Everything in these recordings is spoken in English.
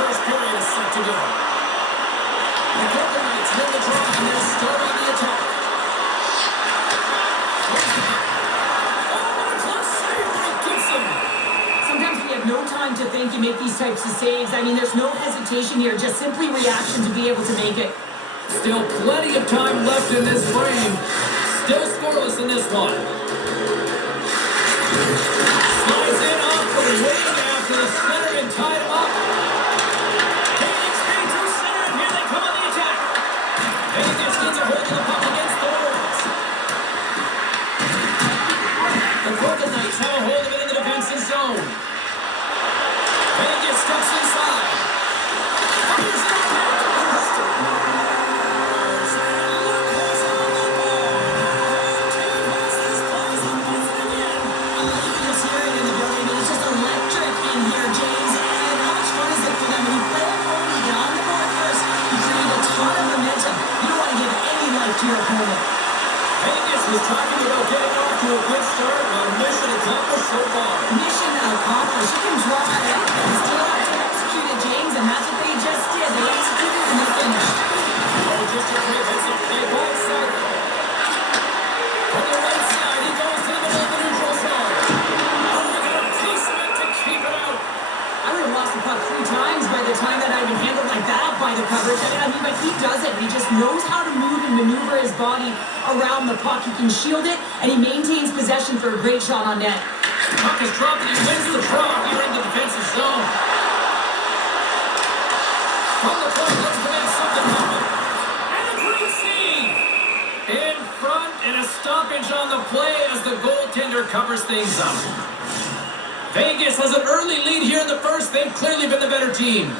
first period is set to go. The Golden Knights win the draw and they'll start on the attack. Sometimes we have no time to think and make these types of saves. I mean, there's no hesitation here, just simply reaction to be able to make it. Still plenty of time left in this frame. Still scoreless in this one. Slides in off the wing after the center and tied him up. Phoenix getting through center, and here they come on the attack. Vegas gets a hold of the puck against the boards. The Golden Knights have a hold of it in the defensive zone. Vegas steps inside. Fires it out. To your opponent. Vegas was talking about getting off to a good start. Well, mission accomplished so far. Mission accomplished. You can draw it out. You still have to execute it, James, and that's what they just did. They executed and they finished. Oh, just a great defensive play by Sutter. From the right side, he goes to the middle of the neutral zone. Oh, look at a piece of it to keep it out. I would have lost the puck 3 times by the time that I'd been handled like that by the coverage. I mean, but he does it. He just knows how to move and maneuver his body around the puck. He can shield it, and he maintains possession for a great shot on net. Puck is dropped, and he wins the draw here in the defensive zone. From the front, looks to make something happen. And a great save. In front, and a stoppage on the play as the goaltender covers things up. Vegas has an early lead here in the first. They've clearly been the better team.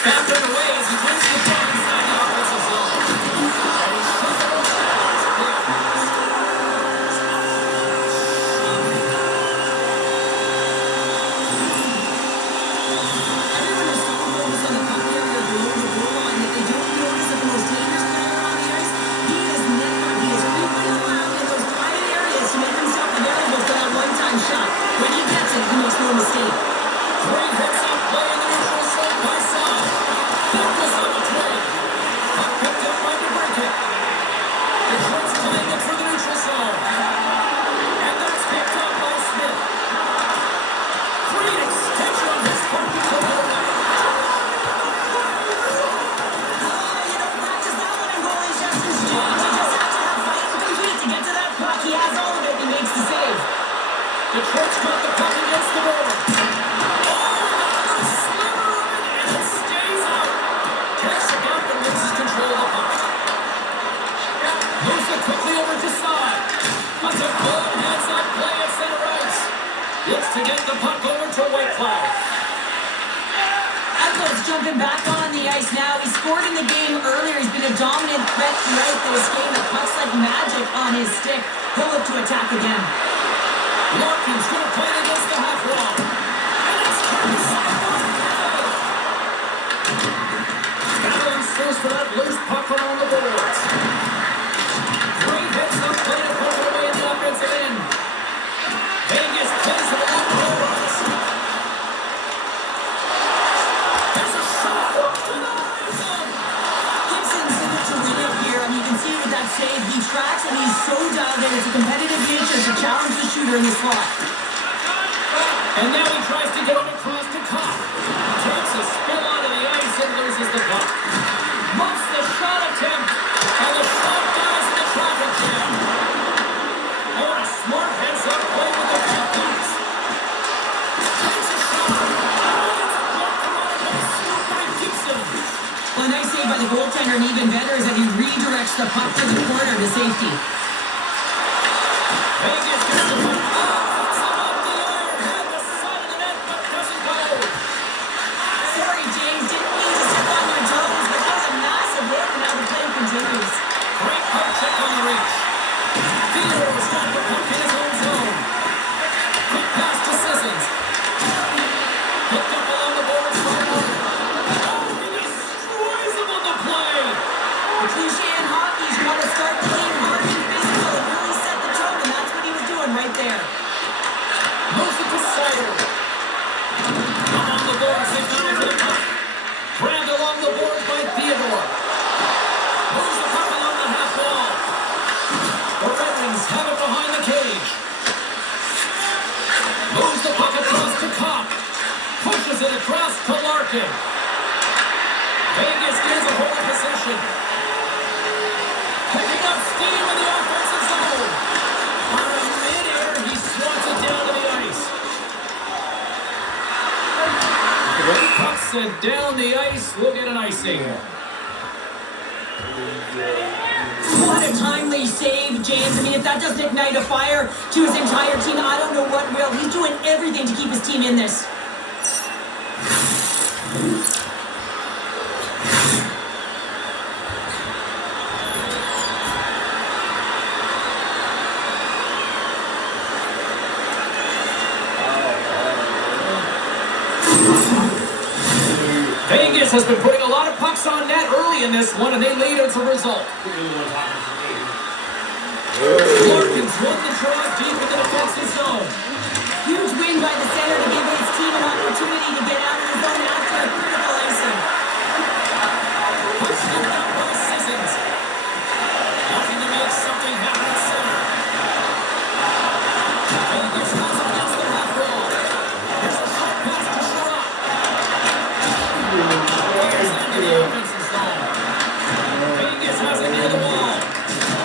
Back on the way as he wins the draw inside the offensive zone. And he shoots it over. Everyone is so focused on the puck area below the goal line that they don't notice that the most dangerous player on the ice, he is creeping around in those private areas to make himself available for that one-time shot. When he gets it, he makes no mistake. Great heads-up play in the neutral zone by Saad. That was on the play. Puck picked up by DeBrincat. The Detroit's playing it for the neutral zone. And that's picked up by Smith. Great extension of his puck to the goal line. You don't practice that one in goalie Justin's job. You just have to have fight and compete to get to that puck. He has all of it and he makes the save. Detroit's got the puck against the board. Quickly over to Saad. That's a good heads-up play at center ice. Looks to get the puck over to Whitecloud. Echo's jumping back on the ice now. He scored in the game earlier. He's been a dominant threat throughout this game. The puck's like magic on his stick. He'll look to attack again. Larkin's going to play it against the half wall. And it's battling first for that loose puck around the boards. Great heads-up play to put it away in the offensive end. Vegas plays it along the boards. There's a shot to the line zone. Gibson's in it to win it here. I mean, you can see with that save, he tracks and he's so dialed in. It's a competitive nature to challenge the shooter in the slot. And now he tries to get it across to Kopp. Takes a spill onto the ice and loses the puck. Muffs the shot attempt. And the shot dies in the traffic jam. Oh, a smart heads-up play with the back pass. Takes a shot. Oh, it's blocked around and scooped by Gibson. Well, a nice save by the goaltender, and even better is that he redirects the puck to the corner to safety. Vegas gets the puck. Puts him off the iron. Had the side of the net, but doesn't go. Sorry, James. Didn't mean to step on your toes, but that was a massive hit, and now the play continues. Great puck check on the reach. Theodore's got the puck in his own zone. Quick pass to Sissons. Picked up along the boards by Martin. Oh, he destroys him on the play. The cliche in hockey is you want to start playing hard and across to Larkin. Vegas gets a hold of possession. Picking up steam in the offensive zone. On midair, he swats it down to the ice. Pucks it down the ice. We'll get an icing. What a timely save, James. I mean, if that doesn't ignite a fire to his entire team, I don't know what will. He's doing everything to keep his team in this. Vegas has been putting a lot of pucks on net early in this one, and they lead as a result. Larkin's won the draw deep in the defensive zone. Huge win by the center to give his team an opportunity to get out of the zone after a critical icing. Push it up by Sissons. Looking to make something happen at center. Vegas has it against the half wall. There's a short pass to Sherrod. Fires into the offensive zone. Vegas has it near the wall.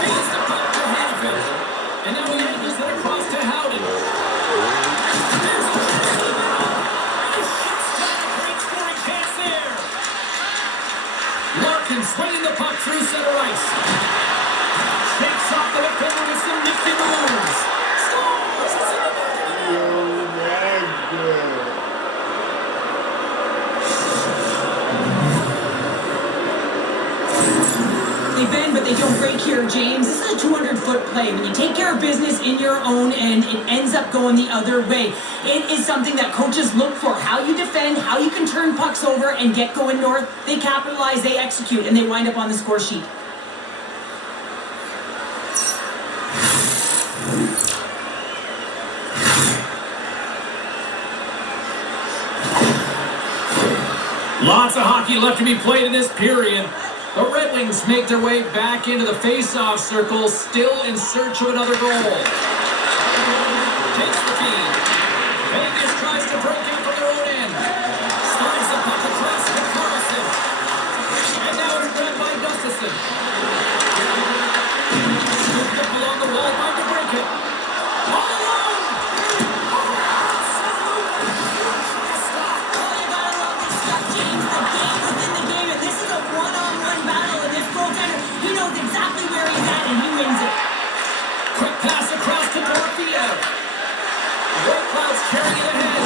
Feeds the puck to Hanifin. And now he angles it across to Howden. There's a shot. And a shot stop. Great scoring chance there. Larkin swinging the puck through center ice. Shakes off the defender with some nifty moves. Scores! It's in the They bend, but they don't break here, James. This is a 200-foot play. When you take care of business in your own end, it ends up going the other way. It is something that coaches look for. How you defend, how you can turn pucks over and get going north. They capitalize, they execute, and they wind up on the score sheet. Lots of hockey left to be played in this period. The Red Wings make their way back into the face-off circle, still in search of another goal. Takes the feed. Vegas tries to break out from their own end. Slides the puck across to Carlson. And now it's grabbed by Gustafsson. Scooped up along the wall, trying to break it. All alone! Exactly where he's at, and he wins it. Quick pass across to Dorothea. White Clouds carrying it ahead.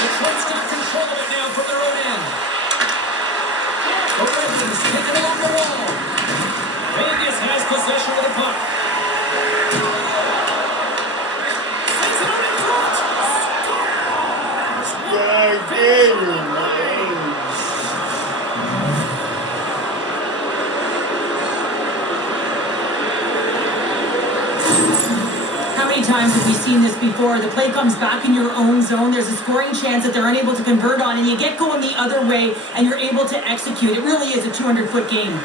The Twins got control of it now from their own end. The Red Wings take it along the wall. Vegas has possession of the puck. Sends it on in front. Scores! How many times have we seen this before? The play comes back in your own zone. There's a scoring chance that they're unable to convert on, and you get going the other way, and you're able to execute. It really is a 200-foot game.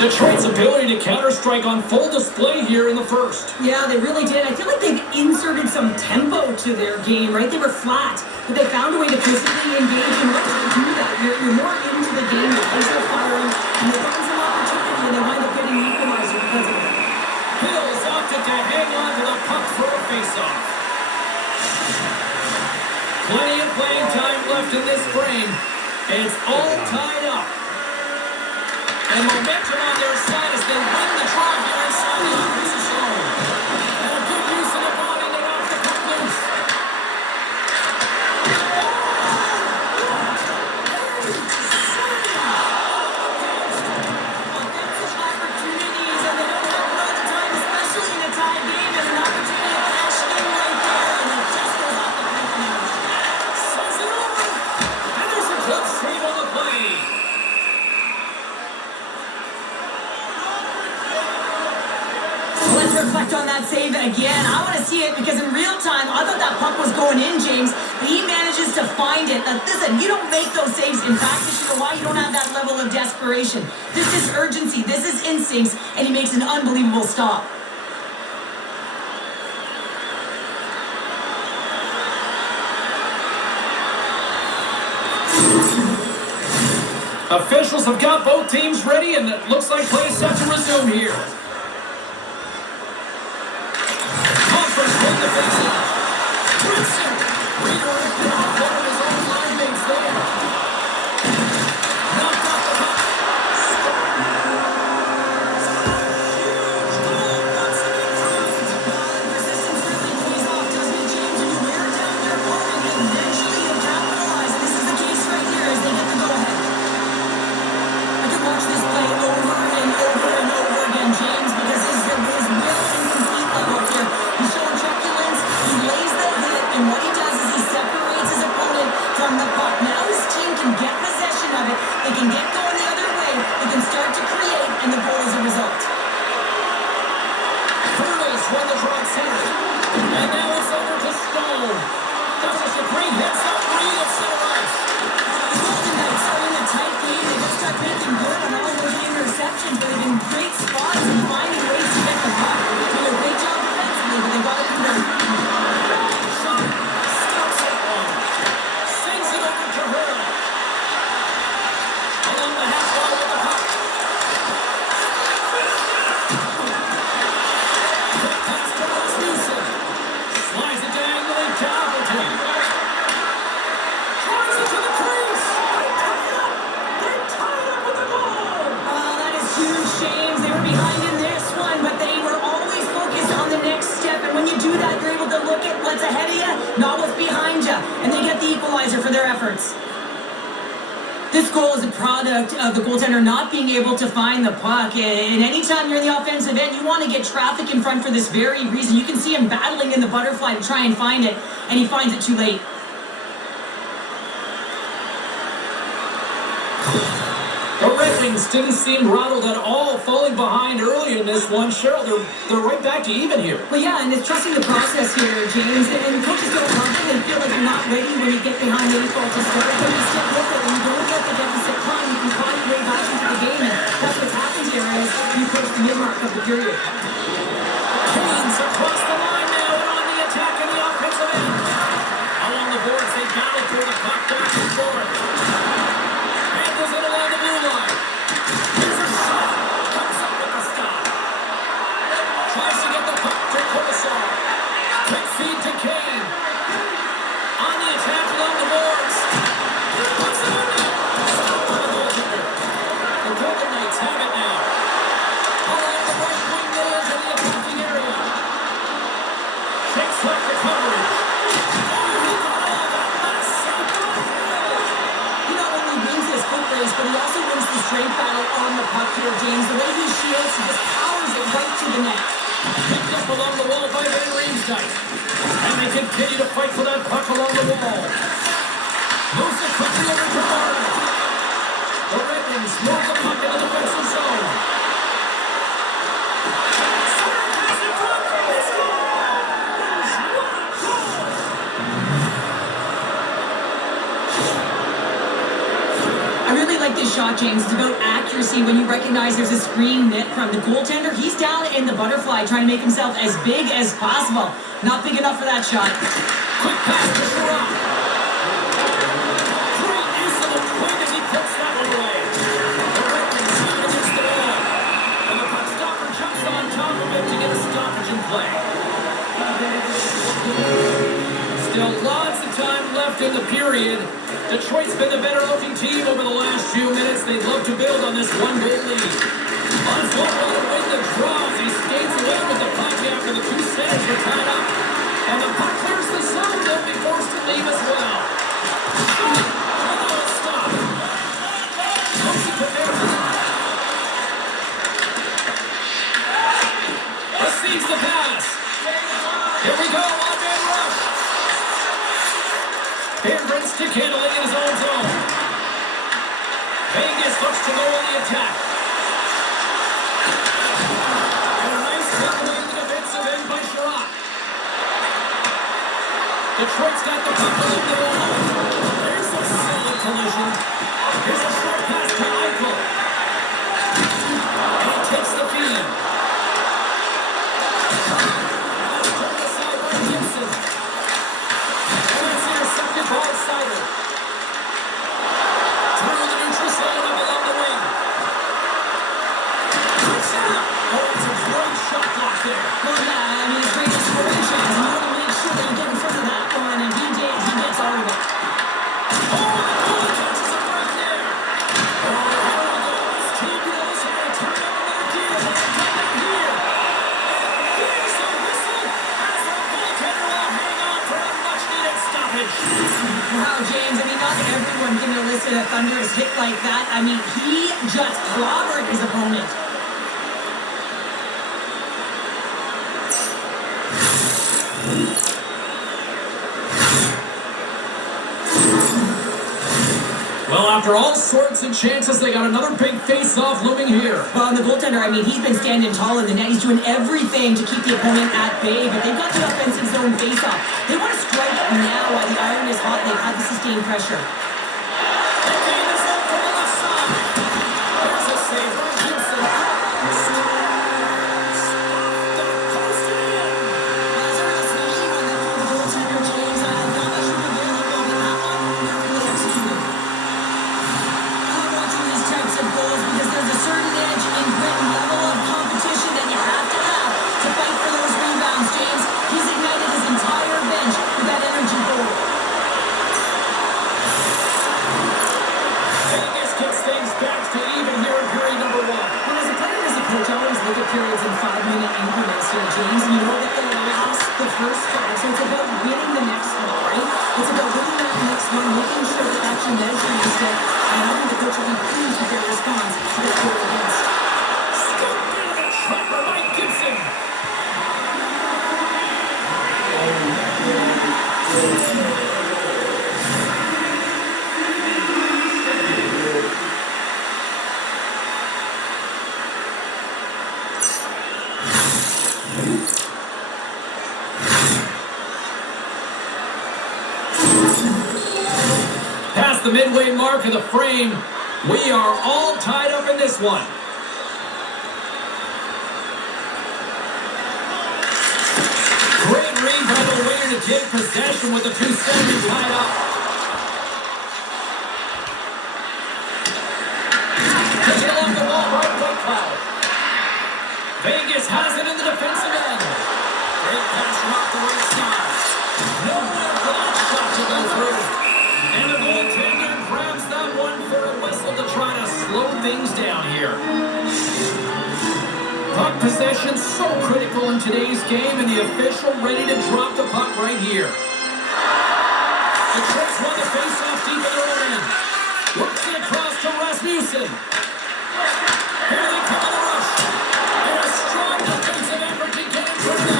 Detroit's ability to counter-strike on full display here in the first. Yeah, they really did. I feel like they've inserted some tempo to their game, right? They were flat, but they found a way to physically engage, and once you do that, you're more into the game, your eyes are firing, and they find some opportunity, and they wind up getting an equalizer because of it. Hills opted to hang on to the puck for a face-off. Plenty of playing time left in this frame, and it's all tied up. And momentum on their side as they win the draw here inside the offensive zone. And a good use of the body to knock the puck loose. Offensive opportunities, and they don't have a lot of time, especially in a tie game, and an opportunity to cash in right there, and it just goes off the puck now. Sends it over. And there's a club save on the play. Let's reflect on that save again. I want to see it because in real time, I thought that puck was going in, James. He managed just to find it. Listen, you don't make those saves in practice. You know why? You don't have that level of desperation. This is urgency. This is instincts, and he makes an unbelievable stop. Officials have got both teams ready, and it looks like play is set to resume here. Conference win the face-off. Brinson redirected off one of his own line mates there. Knocked off the puck. Huge goal once again for him. Resistance really pays off, doesn't it, James? When you wear down your opponent, eventually you'll capitalize. And this is the case right here as they get the go-ahead. I could watch this play over and over and over again, James, because his will and complete level here. He's showing truculence, he lays the hit, and what he does is he separates his opponent from the puck. Now his team can get possession of it, they can get going the other way, they can start to create, and the goal is a result. Hurdles won the draw center. And now it's over to Stone. That's just a great hit, stop Reed at center ice. Golden Knights are in a tight game. They just start making good on all those interceptions, but they've been great spots and finding ways to get the puck. They do a great job defensively, but they got to convert. Shot. Stops that one. Sends it over to Hurdle. Along the half wall with the puck. Quick pass to Rasmussen. Slides it diagonally to Appleton. Drives it to the crease. They're tied up with the goal. Oh, that is huge, James. They were behind in this one, but they were always focused on the next step. And when you do that, you're able to look at what's ahead of you, not what's behind you. And they get the equalizer for their efforts. This goal is a product of the goaltender not being able to find the puck. And anytime you're in the offensive end, you want to get traffic in front for this very reason. You can see him battling in the butterfly to try and find it, and he finds it too late. The Red Wings didn't seem rattled at all, falling behind early in this one. Cheryl, they're right back to even here. Well, yeah, and it's trusting the process here, James. And coaches don't love it. They feel like you're not ready when you get behind the eight ball to start. But you stick with it. When you don't let the deficit come, you can find your way back into the game. And that's what's happened here as you approach the mid-mark of the period. Canes across the line now and on the attack in the offensive end. Along the boards, they battle through the puck back and forth. Handles it along the blue line. Here's a shot. Comes up with the stop. Tries to get the puck to Kolasar. Quick feed to Kane. On the attack along the boards. Puts it in there. Stop by the goaltender. The Golden Knights have it now. Along the right wing, they enter the attacking area. Takes left for coverage. Oh, he got all that. That's so good. He not only wins this foot race, but he also wins the strength battle on the puck here, James. The way he shields, he just powers it right to the net. Picked up along the wall by Van Riemsdyk. And they continue to fight for that puck along the wall. Moves it quickly over to Martin. The Red Wings move the puck in the defensive zone. Center pass in front. He scores! What a goal! I really like this shot, James. It's about accuracy when you recognize there's a screen net from the goaltender. He's down in the butterfly trying to make himself as big as possible. Not big enough for that shot. Quick pass to Sherrod. Great use of the point as he puts that one away. The Red Wings have it against the wall. And the puck stopper jumps on top of it to get a stoppage in play. Still lots of time left in the period. Detroit's been the better looking team over the last few minutes. They'd love to build on this one-goal lead. Oswald will win the draw as he skates away with the puck after the two centers were tied up. And the puck clears the zone. They'll be forced to leave as well. Oh, stop. Motion prepared for that. Receives the pass. Here we go, one-man rush. Here, stick handling in his own zone. Vegas looks to go on the attack. And a nice takeaway in the defensive end by Sherrod. Detroit's got the puck along the wall. after the thunderous hit like that. I mean, he just clobbered his opponent. Well, after all sorts of chances, they got another big face-off looming here. Well, and the goaltender, I mean, he's been standing tall in the net. He's doing everything to keep the opponent at bay, but they've got the offensive zone face-off. They want to strike now while the iron is hot, and they've had the sustained pressure. Periods in 5-minute increments here, James. And you know that they lost the first five, so it's about winning the next one, right? It's about winning that next one, making sure that that's your measuring stick, and I think the coach will be pleased with their response to the goal against. Scooped into the trapper by Gibson. Past the midway mark of the frame, we are all tied up in this one. Great read by the winger to take possession with the 2-7 tied up. Take it along the wall by White Cloud. Vegas has it in the defensive end. Great pass from off the right side. Nowhere for that shot to go through. And the goaltender grabs that one for a whistle to try to slow things down here. Puck possession so critical in today's game, and the official ready to drop the puck right here. The Trips won the face-off deep in their own end. Works it across to Rasmussen. Here they come on the rush. And a strong defensive effort to get it through them.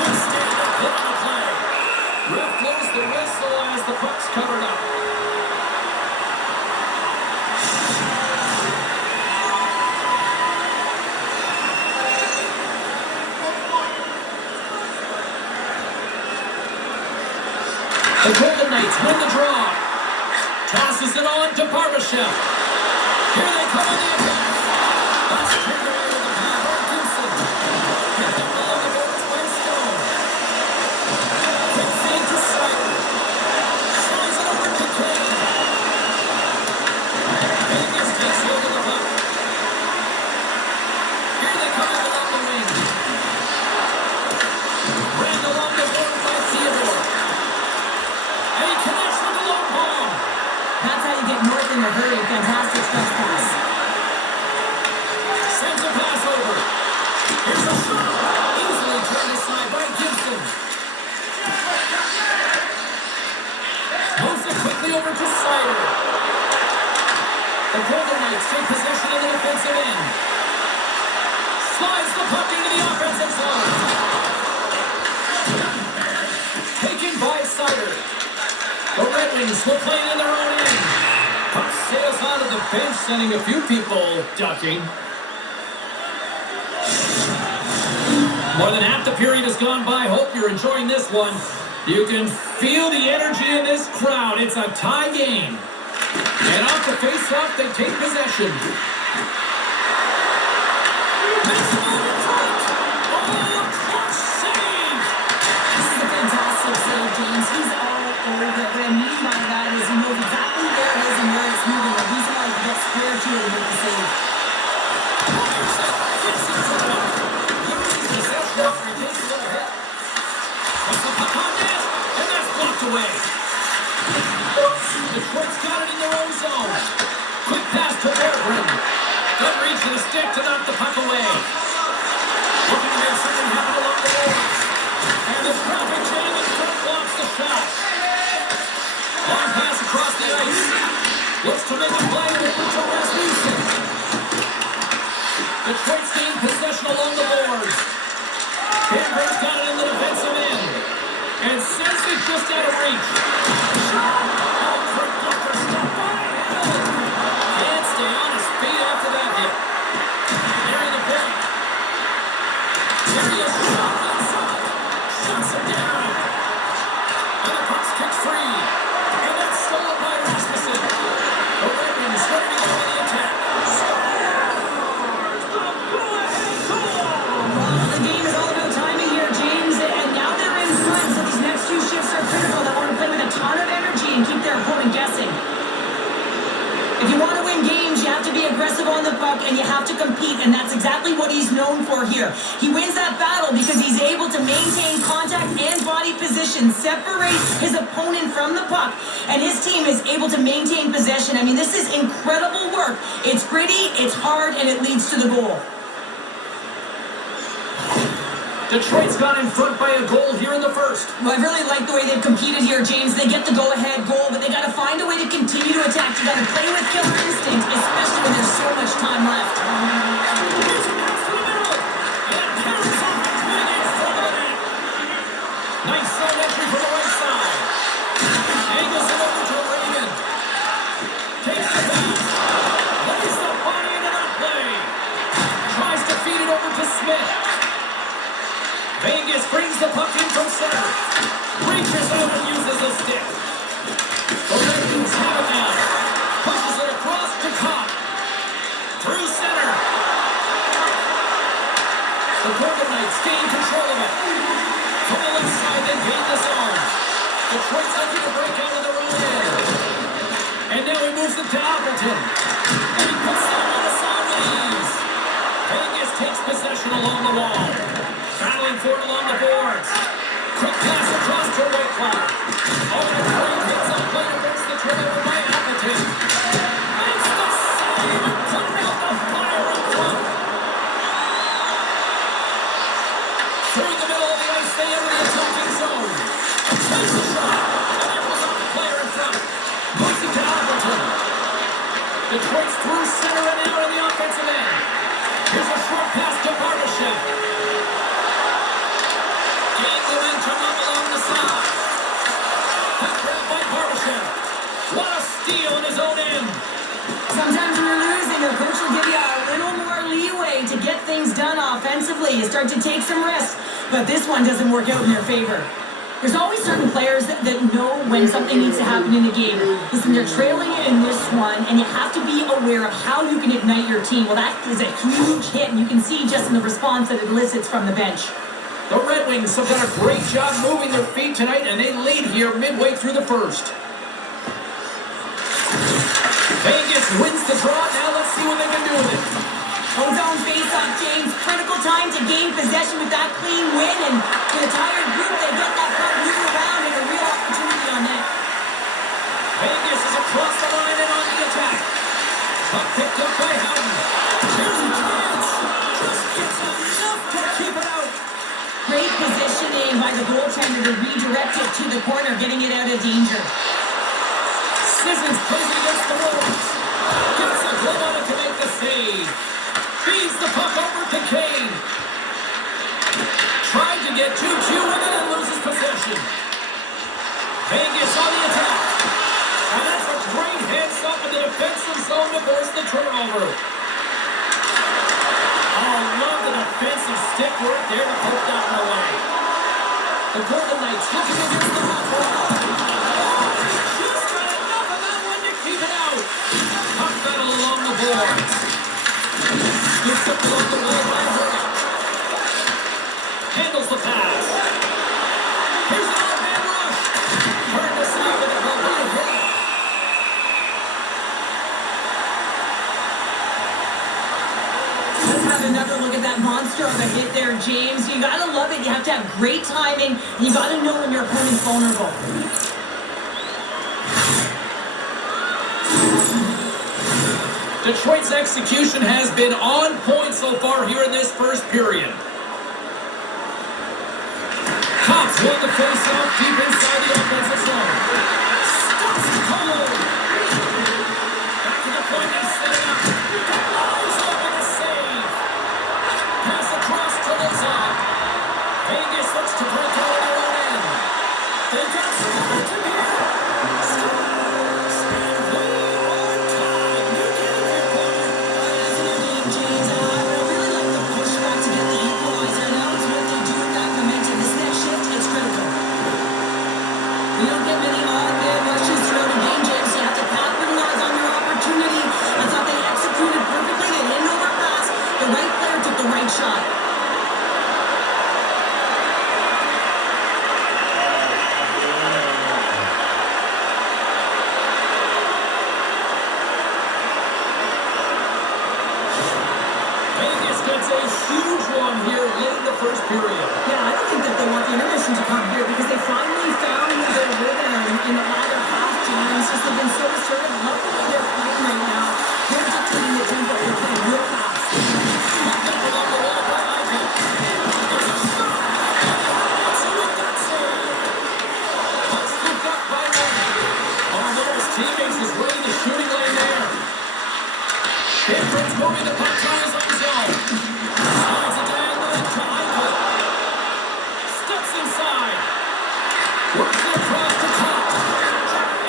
Good stand-up hit on the play. Ref blows the whistle as the puck's covered up. The Golden Knights win the draw. Tosses it on to Barbashev. Here they come on the attack. That's turned away with the power of Gibson. Hit the ball on the boards by Stone. Quick feed to Sider. Slides it over to Kane. Vegas takes hold of the puck. Here they come along the wing. Ran along the board by Theodore. And he connects with the long ball. That's how you get north in a hurry. Fantastic stretch pass. Sends a pass over. Here's a shot. Easily turned aside by Gibson. Moves it quickly over to Sider. The Golden Knights take possession of the defensive end. Slides the puck into the offensive zone. Taken by Sider. The Red Wings will play it in their own end. Puck sails out of the bench, sending a few people ducking. More than half the period has gone by. Hope you're enjoying this one. You can feel the energy in this crowd. It's a tie game. And off the face-off, they take possession. This is a fantastic save, James. He's all over it. What I mean by that is he knows exactly where it is and where it's moving. The reason why he gets square to it and make the save. And that's blocked away. Detroit's got it in their own zone. Quick pass to Berggren. Good reach to the stick to knock the puck away. Looking to make something happen along the boards. And the traffic jam in front blocks the shot. Long pass across the ice. to make a play with Rasmussen. Detroit's gained possession along the boards. Denver's got it in the defensive end. And sends it just out of reach. Shot! Oh, for Booker, stop by Hill. Can't stay on his feet after that hit. Nearing the point. There he is, shot outside. Shuts him down. And the puck's kicked free. And that's stolen by Rasmussen. The Red Wings ready to go on the attack. Scores! The go-ahead goal! Well, the game is all about timing here, James, and now they're in front, so these next few shifts are critical. They want to play with a ton of energy and keep their opponent guessing. If you want to win games, you have to be aggressive on the puck and you have to compete, and that's exactly what he's known for here. He wins that battle because he's able to maintain contact and body position, separate his opponent from the puck, and his team is able to maintain possession. I mean, this is incredible work. It's gritty, it's hard, and it leads to the goal. Detroit's got in front by a goal here in the first. Well, I really like the way they've competed here, James. They get the go-ahead goal, but they got to find a way to continue to attack. You got to play with killer instinct, especially when there's so much time left. Nice side entry from the right side. Angles it over to Raymond. Takes the pass. Lays the body into that play. Tries to feed it over to Smith. Vegas brings the puck in from center. Reaches out and uses the stick. The Red Wings have it now. Pushes it across to Cobb. Through center. The Golden Knights gain control of it. From the left side, they gain this arm. Detroit's looking to break out of their own end. And now he moves it to Appleton. And he puts it on the side with ease. Vegas takes possession along the wall. Battling for it along the boards. Quick pass across to Whitecloud. Oh, and Frank hits up play against the turnover by Appleton. Makes the save and putting out the fire in front. Through the middle of the ice, they enter the attacking zone. Takes the shot. And there was up the player in front. Moves it to Appleton. Detroit's through center and out in the offensive end. Here's a short pass to Barbashev. Momentum up along the side. Quick grab by Barbashev. What a steal in his own end. Sometimes when you're losing, a coach will give you a little more leeway to get things done offensively. You start to take some risks, but this one doesn't work out in their favor. There's always certain players that know when something needs to happen in the game. Listen, they're trailing in this one, and you have to be aware of how you can ignite your team. Well, that is a huge hit, and you can see just in the response that it elicits from the bench. The Red Wings have done a great job moving their feet tonight, and they lead here midway through the first. Vegas wins the draw. Now let's see what they can do with it. Zone face-off, James. Critical time to gain possession with that clean win, and for the tired group, they get that puck moving around and a real opportunity on net. Vegas is across the line and on the attack. Puck picked up by Howden. Here's a chance. Just gets enough to keep it out. Great positioning by the goaltender to redirect it to the corner, getting it out of danger. Sissons plays it against the Wolves. Gets a glove on it to make the save. Feeds the puck over to Kane. Tried to get 2-2 with it and loses possession. Vegas on the attack. And that's a great heads-up in the defensive zone to force the turnover. Love the defensive stick work there to poke that one away. The Golden Knights looking against the half wall. Just got enough of that one to keep it out. Puck battle along the boards. Scoops up along the wall by Hurry. Handles the pass. Here's an all-man rush. Turned aside with a glove by Hurry. Let's have another look at that monster of a hit there, James. You gotta love it. You have to have great timing. And you gotta know when your opponent's vulnerable. Detroit's execution has been on point so far here in this first period. Cops won the face-off deep inside the offensive zone. Stops cold. a huge one here late in the first period. Yeah, I don't think that they want the intermission to come here because they finally found their rhythm in the latter half, James. Just they've been so assertive. Love the way they're playing right now. They're dictating the tempo. They're playing real fast. Knocked up along the wall by Eichel. There's a shot. Let's see what that saves. Puck scooped up by Martin. Oh, no, his teammates is right in the shooting lane there. Infant's moving the puck tries on his own. Slides it diagonally to Eichel. Steps inside. Works it across the top.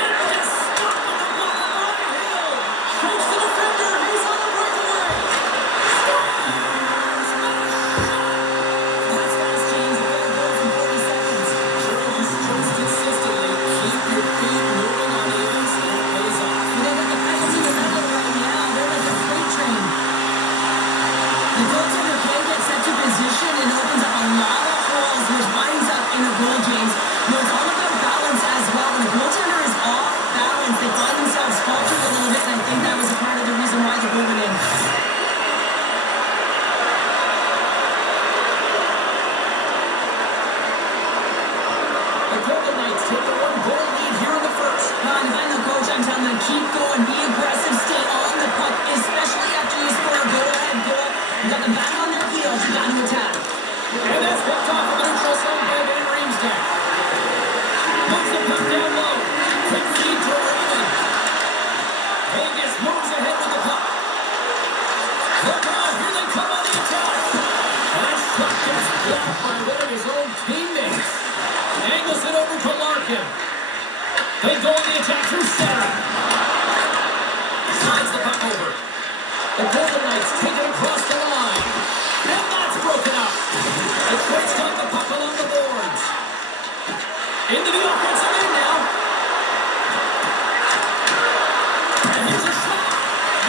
And just stopped with the block by Hill. Shakes the defender. He's on the breakaway. Scores! What a shot! That's fast, James. A goal goes in 40 seconds. Jones just consistently keep your feet moving on the ice and it pays off. They got the penalty in the middle right now. They're like a freight train. The goaltender can't get set to position and opens up a lot of holes, which winds up in a goal, James. You know, it's all about balance as well. When a goaltender is off balance, they find themselves faltering a little bit, and I think that was a part of the reason why the goal went in. The Golden Knights take a one-goal lead here in the first. Now, if I'm the coach, I'm telling them keep going, be aggressive, stay on the puck, especially after you score a go-ahead goal. You got them back on their heels, you got to attack. And that's picked off in the neutral zone by Van Riemsdyk. Moves the puck down low. Quick feed to Raymond. Vegas moves ahead with the puck. Look out, here they come on the attack. And that shot gets blocked by one of his own teammates. Angles it over to Larkin. They go on the attack through center. Slides the puck over. The Golden Knights take it across the line. And that's broken up. Detroit's got the puck along the boards. Into the offensive end now. And here's a shot.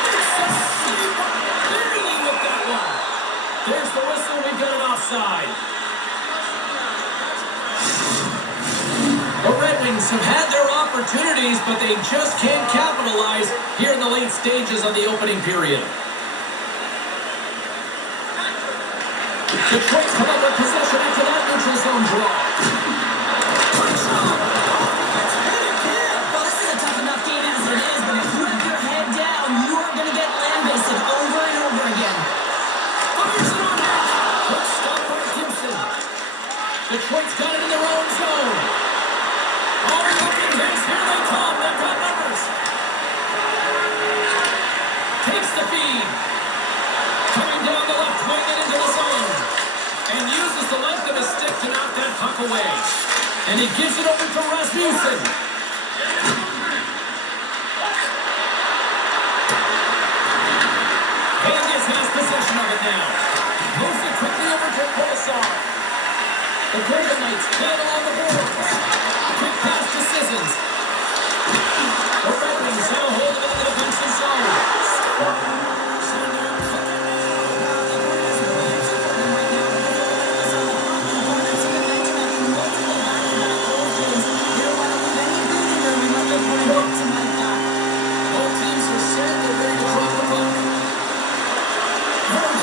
Makes a save. Barely with that one. There's the whistle. We've got an offside. The Red Wings have had their opportunities, but they just can't capitalize here in the late stages of the opening period. Detroit's come up with possession after that neutral zone draw. Punch up. Let's hit it again. Well, this is a tough enough game as it is, but if you have your head down, you are going to get lambasted over and over again. Fires it on net. Quick stop by Gibson. Detroit's got it in their own zone. All looking base. Here they come. They've got numbers. Takes the feed. Coming down the left wing and into the zone. And uses the length of his stick to knock that puck away. And he gives it over to Rasmussen. Vegas has possession of it now. Moves it quickly over to Kolosar. The Golden Knights play it along the boards. Quick pass to Sissons. The Red Wings have a hold of it in the defensive zone. Both teams are set. They're ready to drop the puck.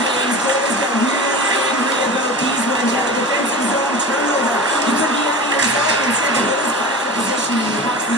James, goalies got really angry about these ones. You had a defensive zone turnover. You could be on the inside and said the goalie's got out of position and he walks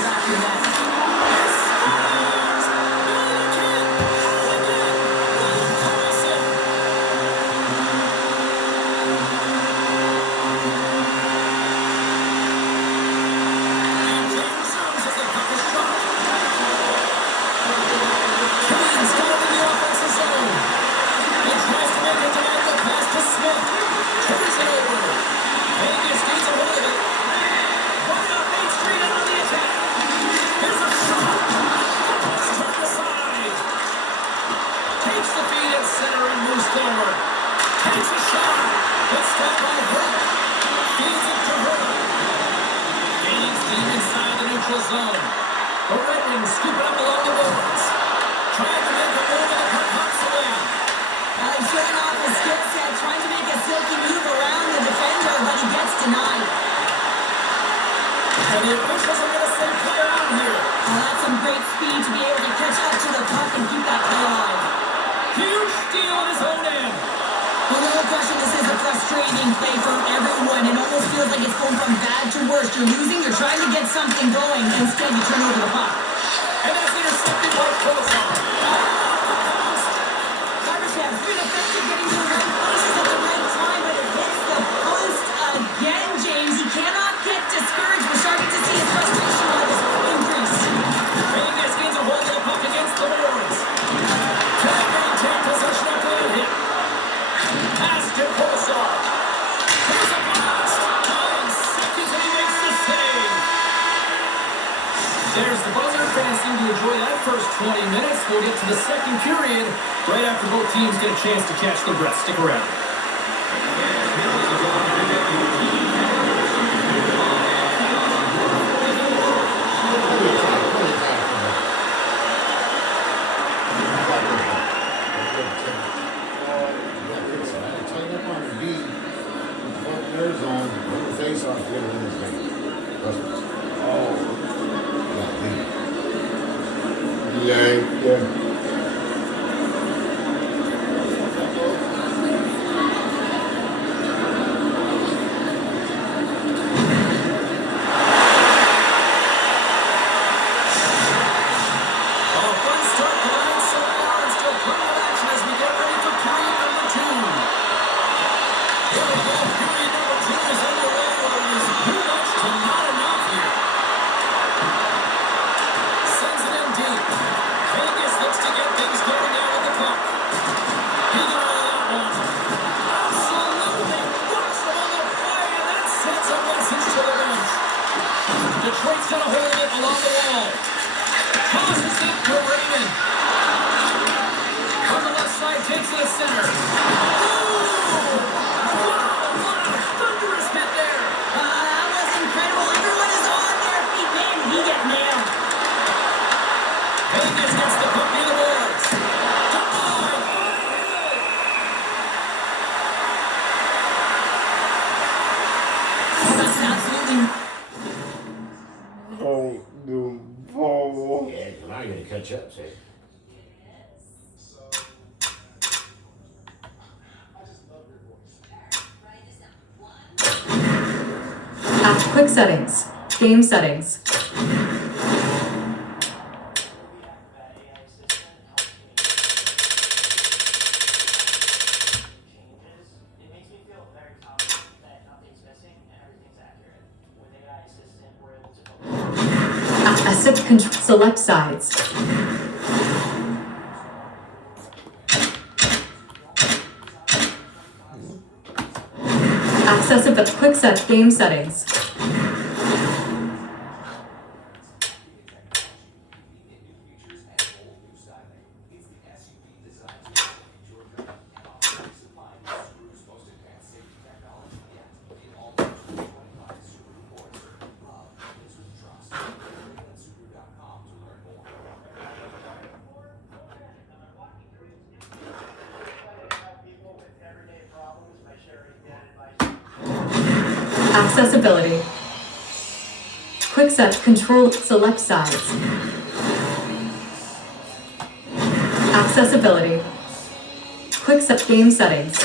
frustrating play from everyone. It almost feels like it's going from bad to worse. You're losing, you're trying to get something going, and instead you turn over the puck. And that's intercepted by Kozar. Irish have been effective getting to the right places at the right time, but it hits the post again, James. He cannot get discouraged. We're starting to see his frustration levels increase. Vegas gains a hold of the puck against the boards. Can they maintain possession after that hit? Pass to Kozar. Here's a blast. 9 seconds and he makes the save. There's the buzzer. Fans seem to enjoy that first 20 minutes. We'll get to the second period right after both teams get a chance to catch their breath. Stick around. Yeah. Detroit's got a hold of it along the wall. Tosses it to Raymond. On the left side, takes it to center. Ooh! Wow, what a thunderous hit there. That was incredible. Everyone is on their feet. Man, he got nailed. Vegas gets the puck near the boards. That's absolutely... Yeah, now you're gonna catch up, see. Quick settings. Game settings. Select sides. Accessible quick set game settings. Accessibility. Quick set control select sides. Accessibility. Quick set game settings.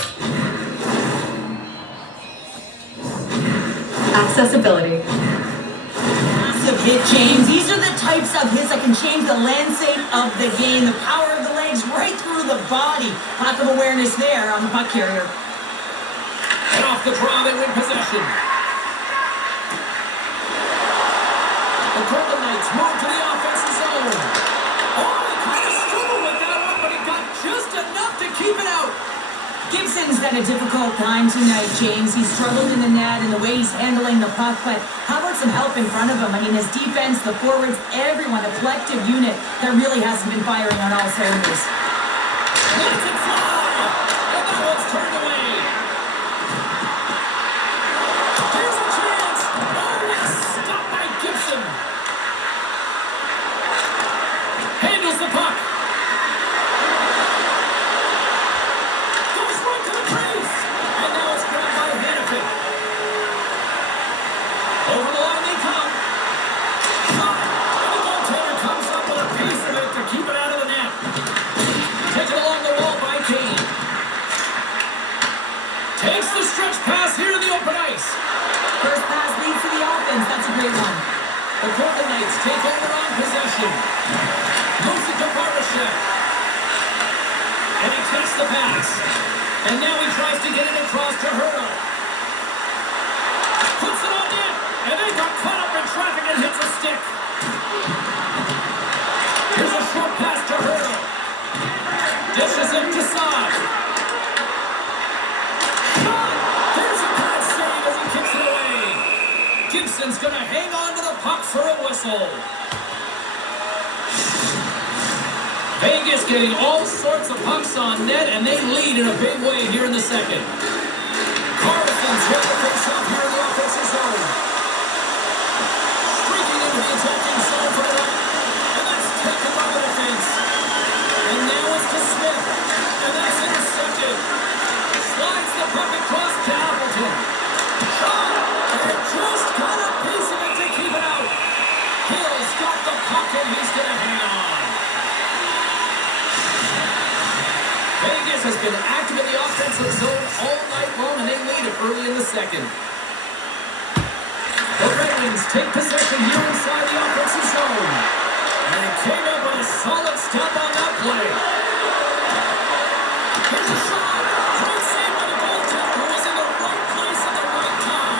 Accessibility. Massive hit, James. These are the types of hits that can change the landscape of the game. The power of the legs right through the body. Lack of awareness there on the puck carrier. And off the draw, they win possession. The Golden Knights move to the offensive zone. Oh, he kind of struggled with that one, but he got just enough to keep it out. Gibson's had a difficult time tonight, James. He's struggled in the net and the way he's handling the puck, but how about some help in front of him? I mean, his defense, the forwards, everyone, a collective unit that really hasn't been firing on all cylinders. Lets it fly, and that one's turned away. Here's a chance. Oh, it's stopped by Gibson. Handles the puck. Goes right to the crease. And now it's grabbed by Hannafin. Over the line they come. Shot. And the goaltender comes up with a piece of it to keep it out of the net. Taken along the wall by take over on possession. Moves it to Barbashev. And he takes the pass. And now he tries to get it across to Hurdle. Puts it on in. And they got caught up in traffic and hits a stick. Here's a short pass to Hurdle. Dishes it to Saad. Shot! There's a bad save as he kicks it away. Gibson's going to hang on to the puck for a whistle. Vegas getting all sorts of pucks on net, and they lead in a big way here in the second. Carlson's won the face-off here in the offensive zone. Streaking into the attacking zone for the right, and that's taken by the defense. And now it's to Smith, and that's intercepted. Slides the puck across to Appleton. Shot, and just got a piece of it to keep it out. Hill's got the puck, and he's going to hang on. Vegas has been active in the offensive zone all night long, and they lead it early in the second. The Red Wings take possession here inside the offensive zone. And they came up with a solid stop on that play. Here's a shot. Great save by the goaltender who was in the right place at the right time.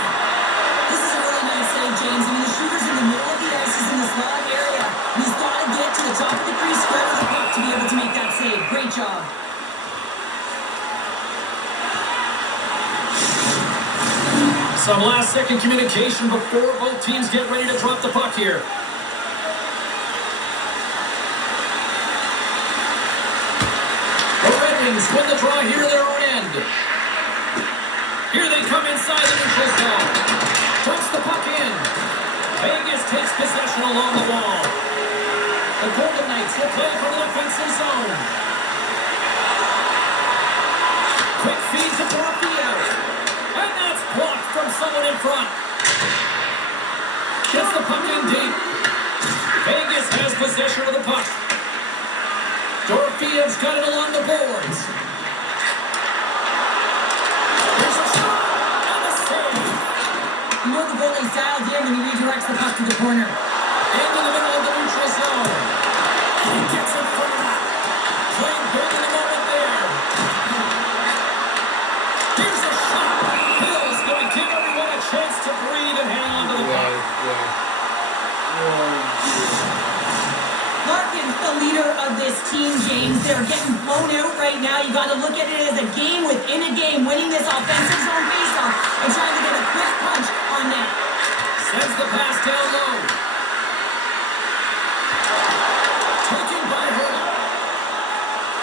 This is a really nice save, James. I mean, the shooter's in the middle of the ice. He's in the slot area. And he's got to get to the top of the crease square with the puck to be able to make that save. Great job. Some last-second communication before both teams get ready to drop the puck here. The Red Wings win the draw here in their own end. Here they come inside the neutral zone. Dumps the puck in. Vegas takes possession along the wall. The Golden Knights will play from the defensive zone. Quick feed to Barbashev. And that's blocked from someone in front. Gets the puck in deep. Vegas has possession of the puck. Dorofeyev's got it along the boards. Here's a shot and a save. You know the goalie's dialed in when he redirects the puck to the corner. Into the middle of the neutral zone. He gets in front of that. Playing big in the moment there. Here's a shot. Hill's going to give everyone a chance to breathe and hang on to the puck. Larkin's the leader of this team, James. They're getting blown out right now. You got to look at it as a game within a game, winning this offensive zone faceoff and trying to get a quick punch on net. Sends the pass down low. Taken by Hurdle.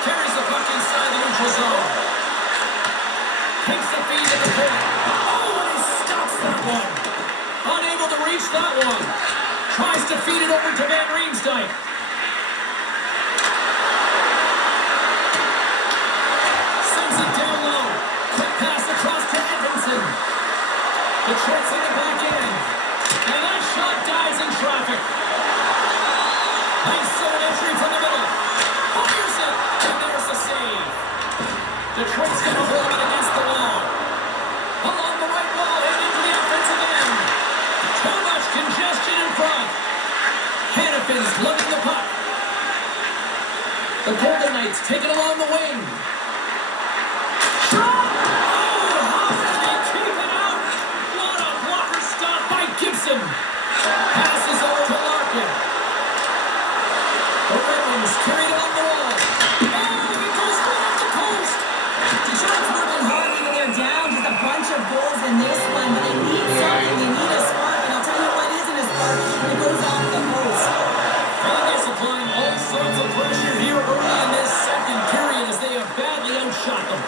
Carries the puck inside the neutral zone. Takes the feed at the point. Oh, and he stops that one. Unable to reach that one. Tries to feed it over to Van Riemsdyk. Sends it down low. Quick pass across to Edmondson. Detroit's in the back end. And that shot dies in traffic. Nice zone entry from the middle. Fires it. And there's the save. Detroit's going to hold it against the wall. Along the right wall and into the offensive end. Too much congestion in front. Hannafin's lugging the puck. The Golden Knights take it along the wing. Shot! Oh, how did they keep it out? What a blocker stop by Gibson. Passes over to Larkin. The Red Wings carry it along the wall. Oh, he goes right off the post. Detroit's working hard even they're down. Just a bunch of goals in this one, but they need something. They need a spark, and I'll tell you what isn't a spark when it goes off the post. Vegas applying all sorts of pressure here early in this second period as they have badly outshot them.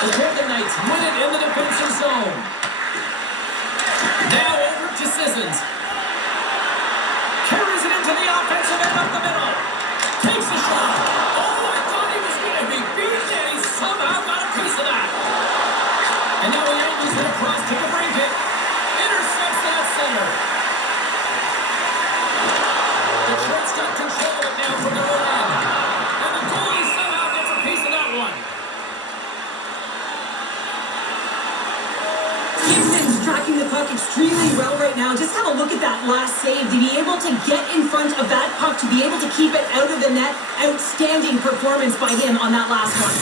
The Golden Knights win it in the defensive zone. Now over to Sissons. now, just have a look at that last save. To be able to get in front of that puck, to be able to keep it out of the net, outstanding performance by him on that last one.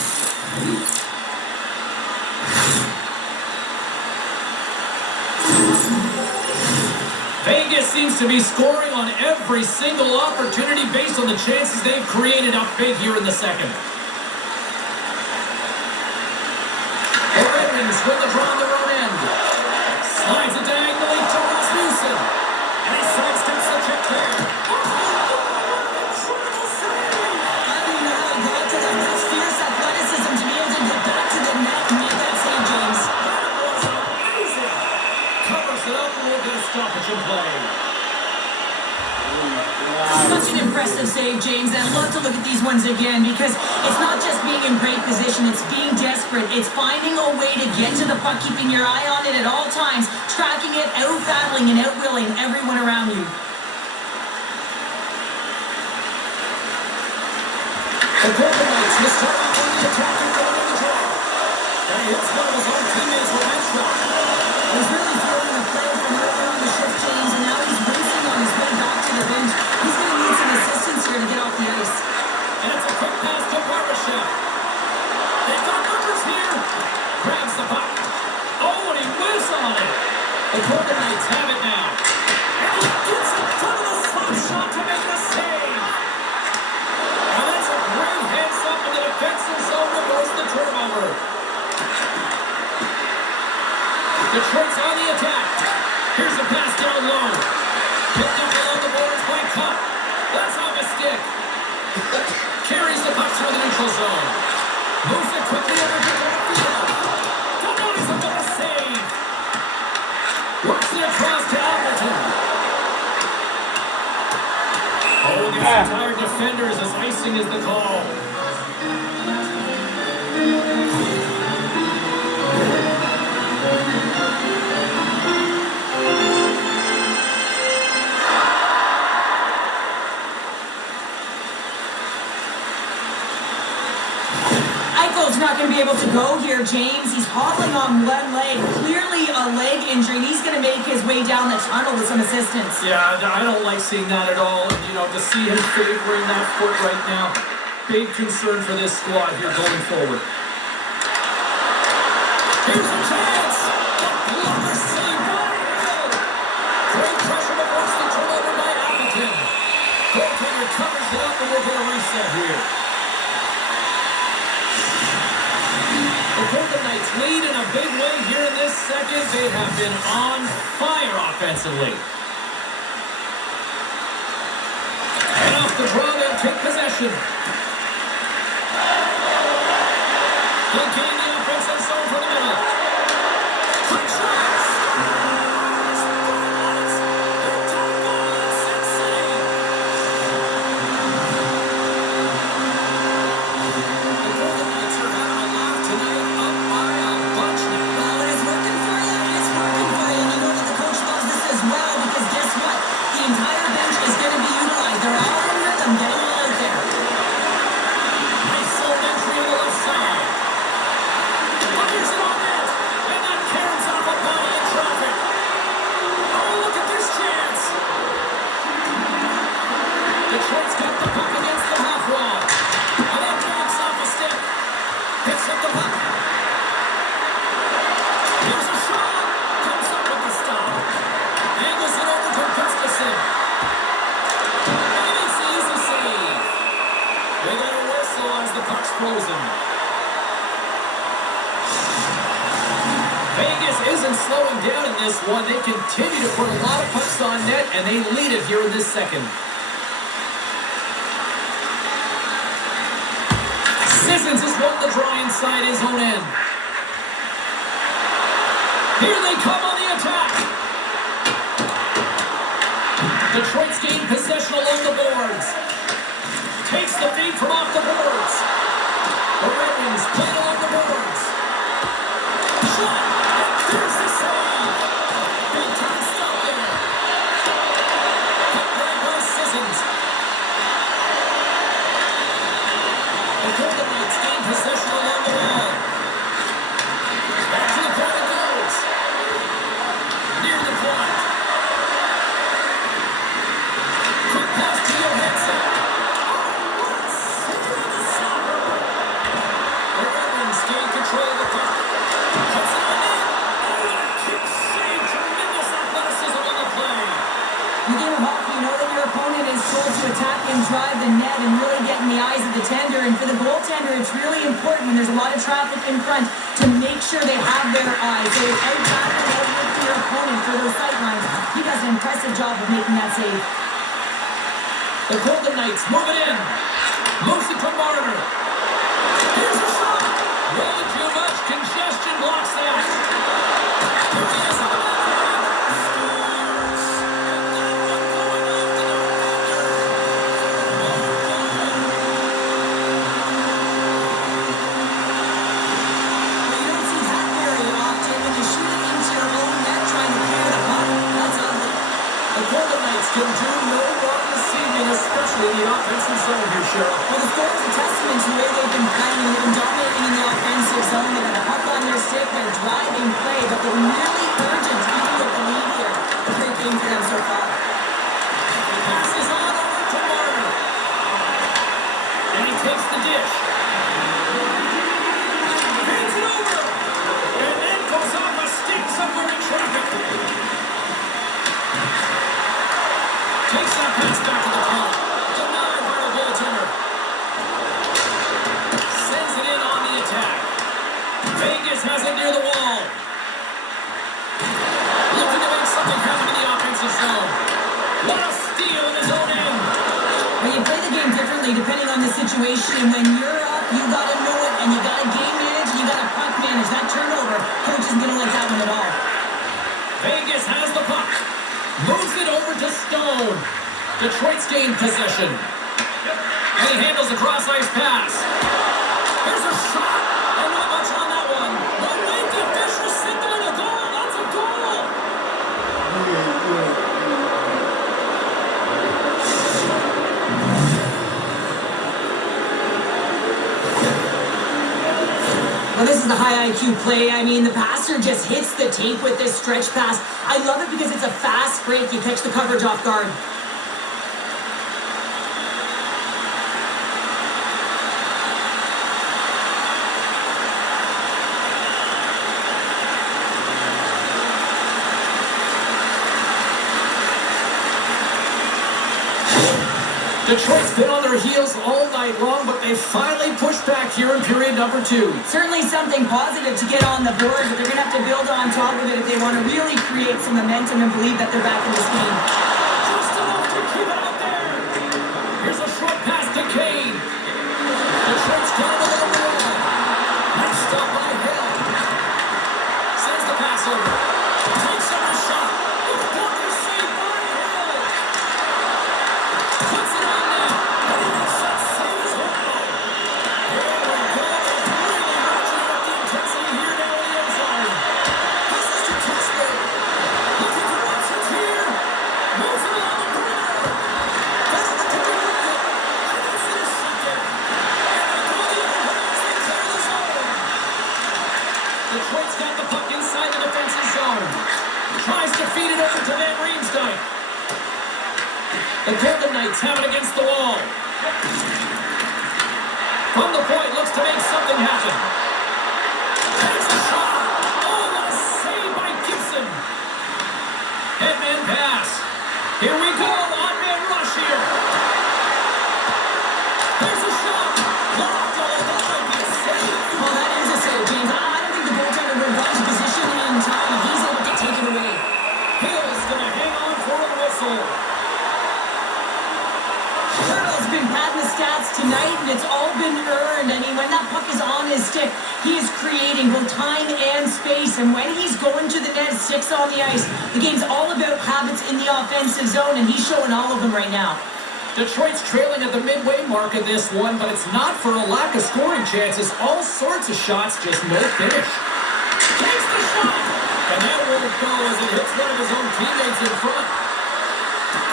Vegas seems to be scoring on every single opportunity based on the chances they've created up big here in the second. The Red Wings win the draw on their own end. Slides it diagonally to Rasmussen. And he sidesteps the check there. Incredible save! I don't know how he got to that. That's fierce athleticism to be able to get back to the net and make that save, James. That was amazing. Covers it up and we'll get a stoppage in play. Such an impressive save, James. And I'd love to look at these ones again because it's not just being in great position, it's being desperate. It's finding a way to get to the puck, keeping your eye on it at all times, tracking it, out-battling and out-willing everyone around you. The Golden Knights will start off on the attack and go to the draw. And he hits one of his own teammates with that shot. He's really feeling the play from earlier on the shift, James, and now he's racing on his way back to the bench. He's going to need some assistance here to get off the ice. And it's a quick pass to Barbashev. They've got numbers here. Grabs the puck. Oh, and he whiffs on it. The Golden Knights have it now. And he gets in front of the slap shot to make the save. And that's a great heads up in the defensive zone to force the turnover. Detroit's on the attack. Here's a pass down low. Picked up along the boards by Cup. That's off a stick. Carries the puck through the neutral zone. Moves it quickly over to the field. Canone's up with a save. Works it across to Appleton. Oh, against the tired defenders as icing is the call. Eichel's not going to be able to go here, James. He's hobbling on one leg, clearly a leg injury, and he's going to make his way down the tunnel with some assistance. Yeah, I don't like seeing that at all. And, to see him favoring that foot right now, big concern for this squad here going forward. Here's a chance. The blocker saved by Hill. Great pressure to force the turnover by Appleton. Goaltender covers it up, and we'll get a reset here. The Golden Knights lead in a big way here in this second. They have been on fire offensively. And off the draw, they'll take possession. They'll gain the offensive zone from the middle. Quick shots! They're top goal in Sin City. The Golden Knights are having a laugh tonight, up by a bunch now. Well, it's working for you. It's working for you. And you know that the coach loves this as well because guess what? The entire bench is going to be utilized. They're all in rhythm, getting all out there. Nice slow entry on the left side. Fires it on net. And that caroms off a body in traffic. Oh, look at this chance. Detroit's got the puck against the half wall. And that drops off a stick. Picks up the puck. Here's a shot. Comes up with the stop. Angles it over to Gustafsson. And it's the easy save. They got a whistle as the puck's frozen. Vegas isn't slowing down in this one. They continue to put a lot of pucks on net, and they lead it here in this second. Sissons has won the draw inside his own end. Here they come on the attack. Detroit's gained possession along the boards. Takes the feed from off the boards. The Red Wings play along the boards. Shot! And there's the save! Big time stop there. Cut right by Sissons. The Golden Knights gain possession along the wall. Back to the point it goes. Near the point. goaltender, and for the goaltender, it's really important when there's a lot of traffic in front to make sure they have their eyes. They out battle and outwork their opponent for those sight lines. He does an impressive job of making that save. The Golden Knights move it in. Moves it to Marner. Here's a shot. Way too much congestion blocks that. Here he is on the net. Scores. You don't see that very often when you shoot it into your own net trying to clear the puck. That's ugly. The Golden Knights can do no wrong this evening, especially in the offensive zone here, Cheryl. Well, the score is a testament to the way they've been playing. They've been dominating in the offensive zone. They got a puck on their stick. They're driving play, but they're really urgent, even with the lead here. A great game for them so far. Passes on over to Marner. And he takes the dish. Hands it over. And then goes off a stick somewhere in traffic. Takes that pass back to the top. Denied by the goaltender. Sends it in on the attack. Vegas has it near the wall. Looking to make something happen in the offensive zone. What a steal in his own end. Well, you play the game differently depending on the situation. When you're up, you got to know it, and you got to game manage, and you got to puck manage. That turnover, coach isn't going to like that one at all. Vegas has the puck. Moves it over to Stone. Detroit's gained possession. And he handles the cross-ice pass. Here's a shot. And not much on that one. The lengthy Fisher signaling a goal. That's a goal. Well, this is the high IQ play. I mean, the passer just hits the tape with this stretch pass. I love it because it's a fast break. You catch the coverage off guard. Detroit's been on their heels all night long, but they finally pushed back here in period number 2. Certainly something positive to get on the board, but they're going to have to build on top of it if they want to really create some momentum and believe that they're back in this game. Just enough to keep it out there. Here's a short pass to Kane. Detroit's down the middle of the wall. Nice stop by Hill. Sends the pass over. Takes up a shot. The blocker saved by Hill. Puts it on net. And he makes that save as well. Here we go. Really ratcheting up the intensity here now in the end zone. This is your touchdown. Looking for options here. Moves it along the perimeter. Doesn't look to be working. And that's intercepted. And they go the other way as they clear the zone. Detroit's got the puck inside the defensive zone. Tries to feed it over to Van Riemsdyk. The Golden Knights have it against the wall. From the point, looks to make something happen. Takes a shot. Oh, what a save by Gibson. Headman pass. Here we go. On-man rush here. There's a shot. Blocked. Oh, that might be a save. Well, that is a save, James. I don't think the goaltender would have gotten position in time. He's able to take it away. Hill's going to hang on for a whistle. Turtle's been padding the stats tonight, and it's all been earned. I mean, when that puck is on his stick, he is creating both time and space. And when he's going to the net, 6 on the ice, the game's all about habits in the offensive zone, and he's showing all of them right now. Detroit's trailing at the midway mark of this one, but it's not for a lack of scoring chances. All sorts of shots, just no finish. Takes the shot! And that won't go as it hits one of his own teammates in front.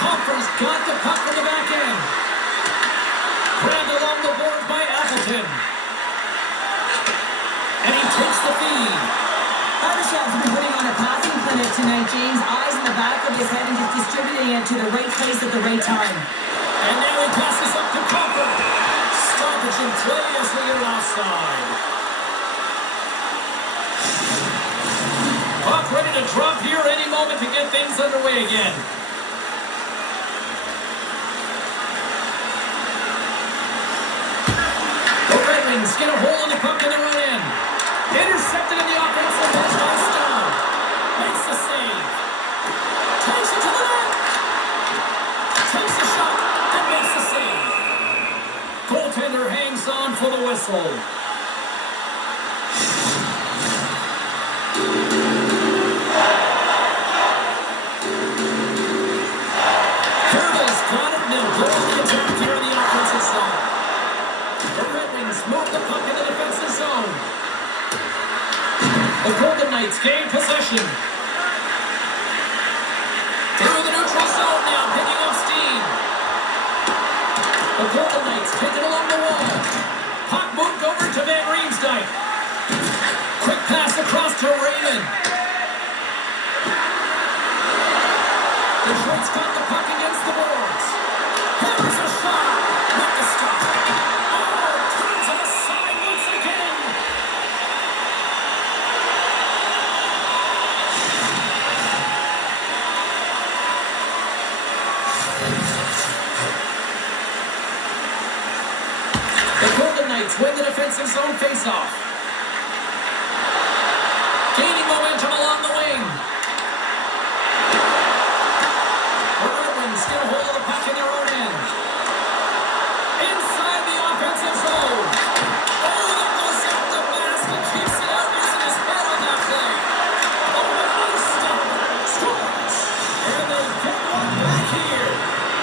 Comfort's got the puck in the back end. Grabbed along the boards by Appleton. And he takes the feed. Barbashov's been putting on a passing clinic tonight, James. Eyes in the back of his head and just distributing it to the right place at the right time. And now he passes up to Comfort. Stoppage in play as we get offside. Puck ready to drop here any moment to get things underway again. Wings get a hold of the puck in their own end. Intercepted in the offensive bench by Stone. Makes the save. Takes it to the net. Takes a shot and makes the save. Goaltender hangs on for the whistle. Hurdle's got it. They'll go on the attack here in the offensive zone. The Red Wings move the puck in the defensive zone. The Golden Knights gain possession. Through the neutral zone now, picking up steam. The Golden Knights take it along the wall. Puck moved over to Van Riemsdyk. Quick pass across to Raymond. Detroit's got the puck against the boards. Here's a shot. Not the stop. Oh, turn to the side once again. The Golden Knights win the defensive zone faceoff. Gaining momentum along the wing. The Red Wings get a hold of the puck in their own end. Inside the offensive zone. Oh, that goes up the mask and keeps it out using his head on that play. Oh, nice stop. Scores. And they get one back here.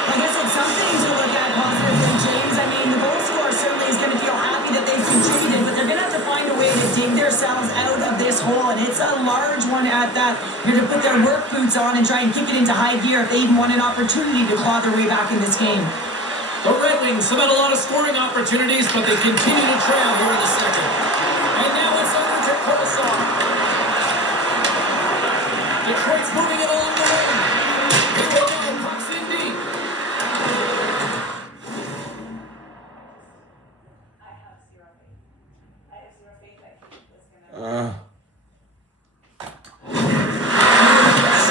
I guess it's something to look at positively, James. I mean, the goal scorer certainly is going to feel happy that they've contributed, but they're going to have to find a way to dig themselves out of this hole, and it's a large one at that. They're going to put their work boots on and try and kick it into high gear if they even want an opportunity to claw their way back in this game. The Red Wings have had a lot of scoring opportunities, but they continue to trail here in the second. And now it's over to Kolasov. Detroit's moving it along the wing. Here we go, puck's in deep.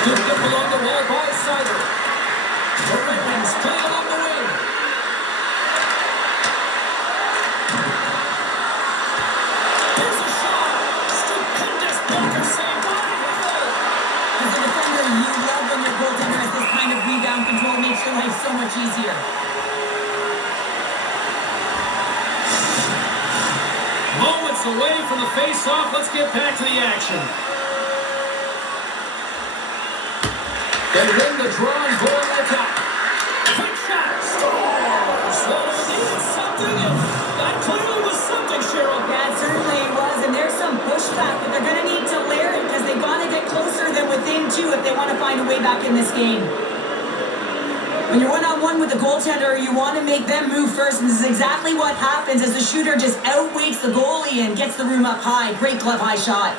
Scooped up along the wall by Sider. The Red Wings play along the wing. Here's a shot. Stupendous blocker save by Hill. As a defender, you love when your goaltender has this kind of rebound control. Makes your life so much easier. Moments away from the face-off. Let's get back to the action. They win the draw and goal on the top. Quick shot. Scores. Well, they needed something, and that clearly was something, Cheryl. Yeah, it certainly was, and there's some pushback, but they're going to need to layer it because they've got to get closer than within two if they want to find a way back in this game. When you're one-on-one with the goaltender, you want to make them move first, and this is exactly what happens as the shooter just outweights the goalie and gets the room up high. Great glove high shot.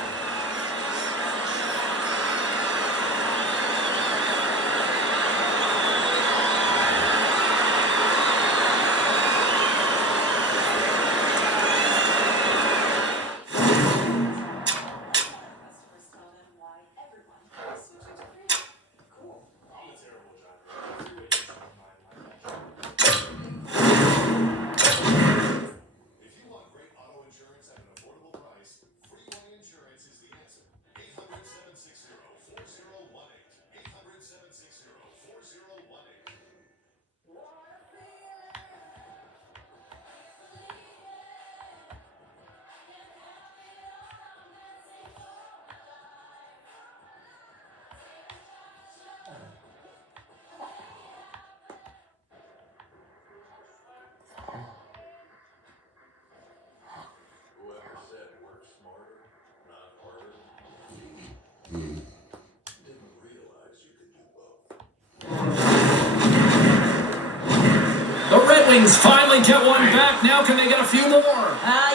Wings finally get one back. Now can they get a few more?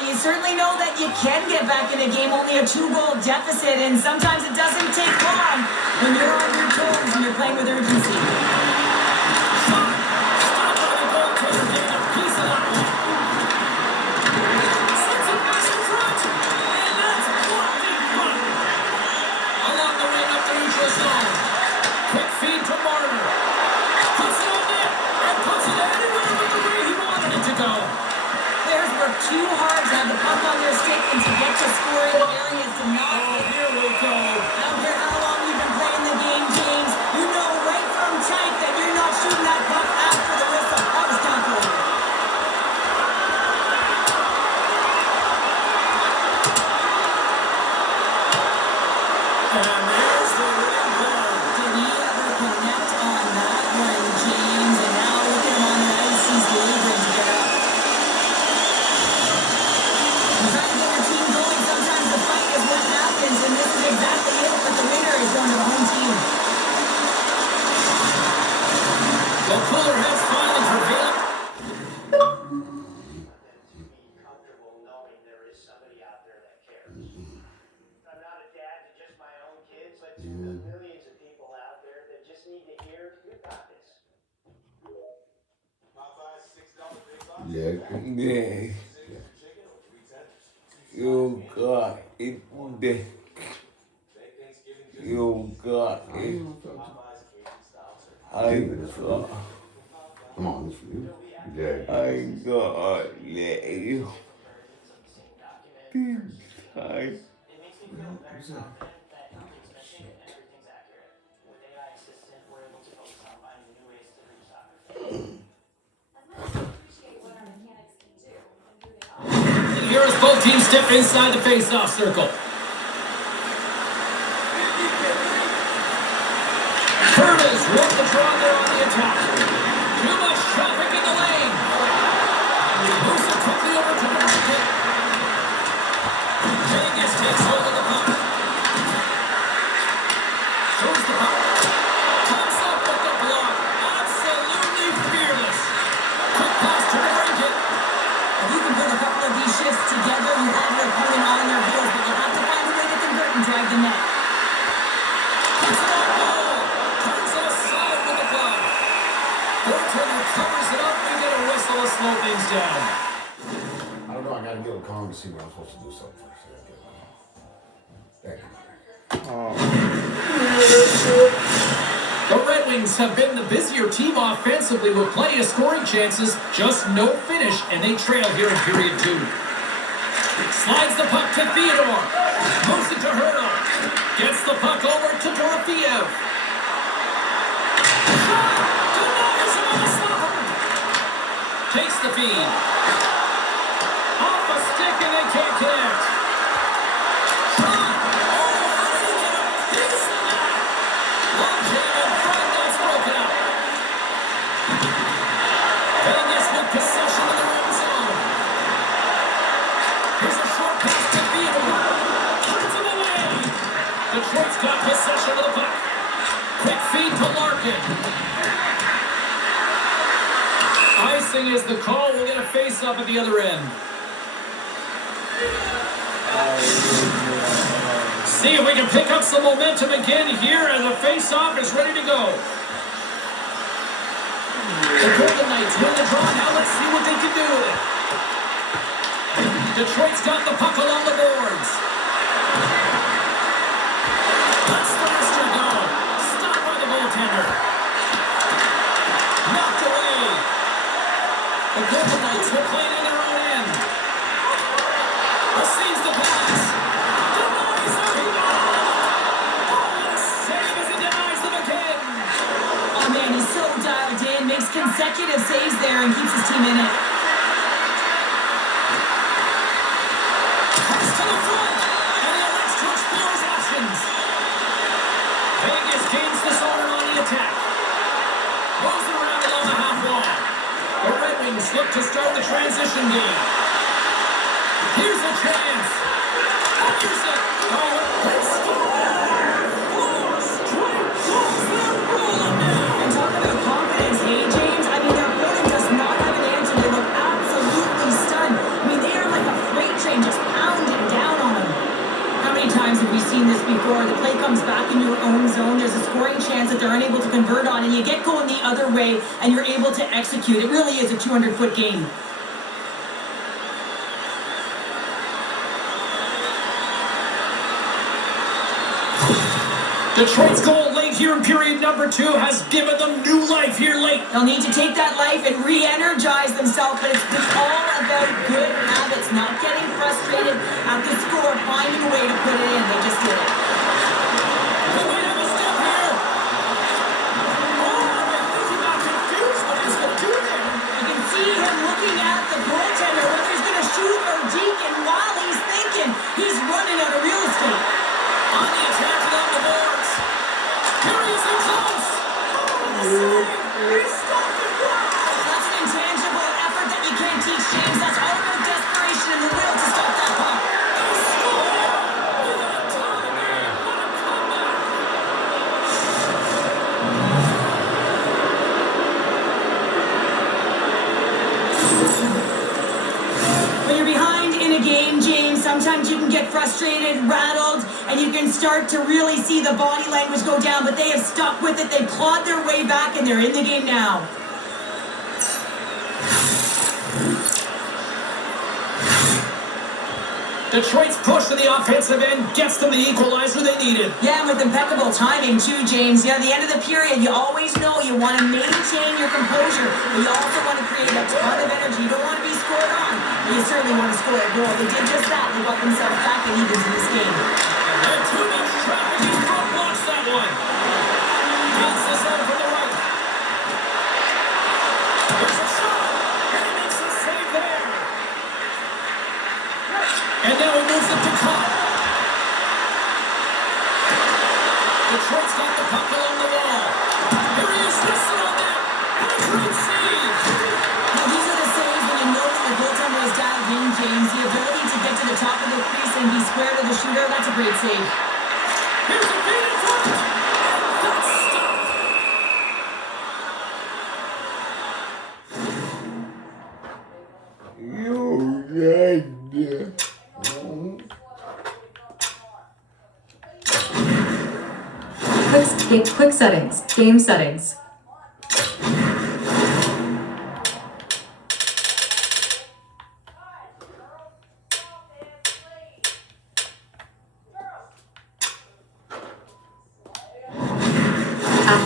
You certainly know that you can get back in a game, only a 2-goal deficit, and sometimes it doesn't take long when you're on your toes and you're playing with urgency. Stop by the goaltender, getting a piece of that one. Sends it back in front, and that's blocked in front. Along the wing up the neutral zone. Quick feed to Marner. Puts it on net, and puts it anywhere but the way he wanted it to go. Players work too hard to have the puck on their stick and to get to scoring areas to not. Oh, here we go. I don't care how long you've been playing the game, James. You know right from tight that you're not shooting that puck after the whistle. That was calculated. And there's the ring goal. Did he ever connect on that one, James? And now look at him on the ice. He's laboring to get up. You're trying to get your team going. Sometimes the fight is what happens, and this is exactly it. But the winner is going to the home team. The cooler heads finally prevail. Comfortable knowing there is somebody out there that cares. I'm not a dad to just my own kids, but to the millions of people out there that just need to hear, you got this. Yeah. You got it. You got it. I got. Come on, this for you. Yeah. I got it. I. It makes me feel very confident that nothing's missing and everything's accurate. With AI assistant, we're able to focus on finding new ways to reach soccer. Here as both teams step inside the face-off circle. Curtis with the draw there on the attack. Too much traffic in the lane. Moves it quickly over to the market. Vegas takes hold of the puck. Throws the puck. Comes up with the block. Absolutely fearless. Quick pass to the market. If you can put a couple of these shifts together, you have your opponent on their heels, but you have to find a way to convert and drive the net. Puts it on goal. Turns it aside with the glove. Goaltender covers it up. We get a whistle to slow things down. I don't know. I gotta get a call to see what I'm supposed to do something first. Thank you. The Red Wings have been the busier team offensively with plenty of scoring chances, just no finish, and they trail here in period 2. Slides the puck to Theodore. Moves it to Hurdle. Gets the puck over to Dorofiev. Shot! Denies him on the slot. Takes the feed. Off a stick and they can't connect. Shot! Oh, how did he get a piece of that? Long jam in front, that's broken up. Vegas with possession of their own zone. Here's a short pass to Theodore. Turns him away. Detroit's got possession of the puck. Quick feed to Larkin. Icing is the call. We'll get a face-off at the other end. See if we can pick up some momentum again here as a face-off is ready to go. The Golden Knights win the draw. Now let's see what they can do with it. Detroit's got the puck along the boards. That's the Mister goal. Stopped by the goaltender. Knocked away. The Golden Knights will play it in their own end. Receives the pass. Denies the rebound. Oh, what a save as he denies them again. Oh man, he's so dialed in, makes consecutive saves there and keeps his team in it. Comes to the front, and he elects to explore his options. Vegas gains the zone on the attack. Moves it around along the half wall. The Red Wings look to start the transition game. Here's a chance. Fires it. Oh, they score! 4 straight goals. They're rolling now. And talk about confidence, hey James? I mean, their opponent does not have an answer. They look absolutely stunned. I mean, they are like a freight train just pounding down on them. How many times have we seen this before? The play comes back in your own zone. There's a scoring chance that they're unable to convert on, and you get going the other way, and you're able to execute. It really is a 200-foot game. Detroit's goal late here in period number 2 has given them new life here late. They'll need to take that life and re-energize themselves, but it's all about good habits, not getting frustrated at the score, finding a way to put it in. They just did it. They might have a step here. Oh, I think he got confused what he's going to do there. You can see him looking at the goaltender, whether he's going to shoot or deke, and while he's thinking, he's running out of real estate. On the attack along the boards. Here he is in close. Oh, he stopped it. Wow. That's an intangible effort that you can't teach, James. That's all about desperation and the will to stop that puck. They score. Without time. What a comeback. When you're behind in a game, James, sometimes you can get frustrated, rattled, and you can start to really see the body language go down, but they have stuck with it. They clawed their way back, and they're in the game now. Detroit's push to the offensive end gets them the equalizer they needed. Yeah, and with impeccable timing, too, James. Yeah, at the end of the period, you always know you want to maintain your composure, but you also want to create a ton of energy. You don't want to be scored on, but you certainly want to score a goal. They did just that. They got themselves back at evens in this game. And too much traffic. He's front blocks that one. Gets this out from the right. There's a shot. And he makes a save there. And now he moves it to Cobb. Detroit's got the puck along the wall. Here he is, wrestling on that. And a great save. Now, these are the saves when you know that the goaltender is dialed in, James. The ability to get to the top of the crease and be square to the shooter, that's a great save. Here's the feed in front. And that's stopped. You dead. Quick settings. Game settings.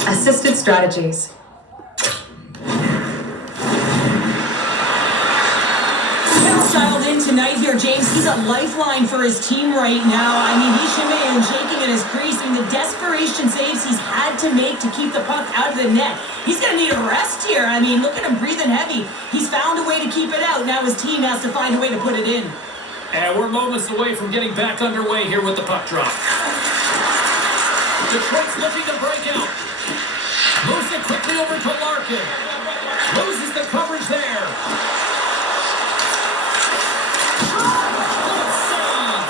Assisted strategies. Bill's dialed in tonight here, James. He's a lifeline for his team right now. I mean, he's shimmying and shaking in his crease. I mean, the desperation saves he's had to make to keep the puck out of the net. He's going to need a rest here. I mean, look at him breathing heavy. He's found a way to keep it out. Now his team has to find a way to put it in. And we're moments away from getting back underway here with the puck drop. Detroit's looking to break out. Moves it quickly over to Larkin. Loses the coverage there. Good save.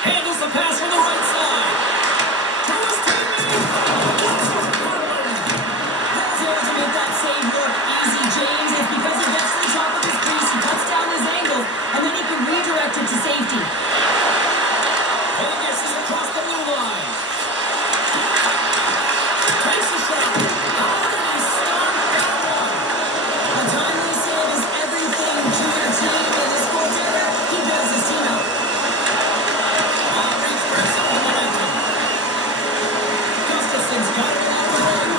Handles the pass from the right side. To his teammate. Bill's able to make that save look easy, James. It's because he gets to the top of his crease, he cuts down his angle, and then he can redirect it to safety. Vegas is across the blue line. Takes a shot. How did he stop that one? A timely save is everything to your team, and this goaltender, he bails his team out. Aldridge breaks up the momentum. Gustafson's got it along the wing.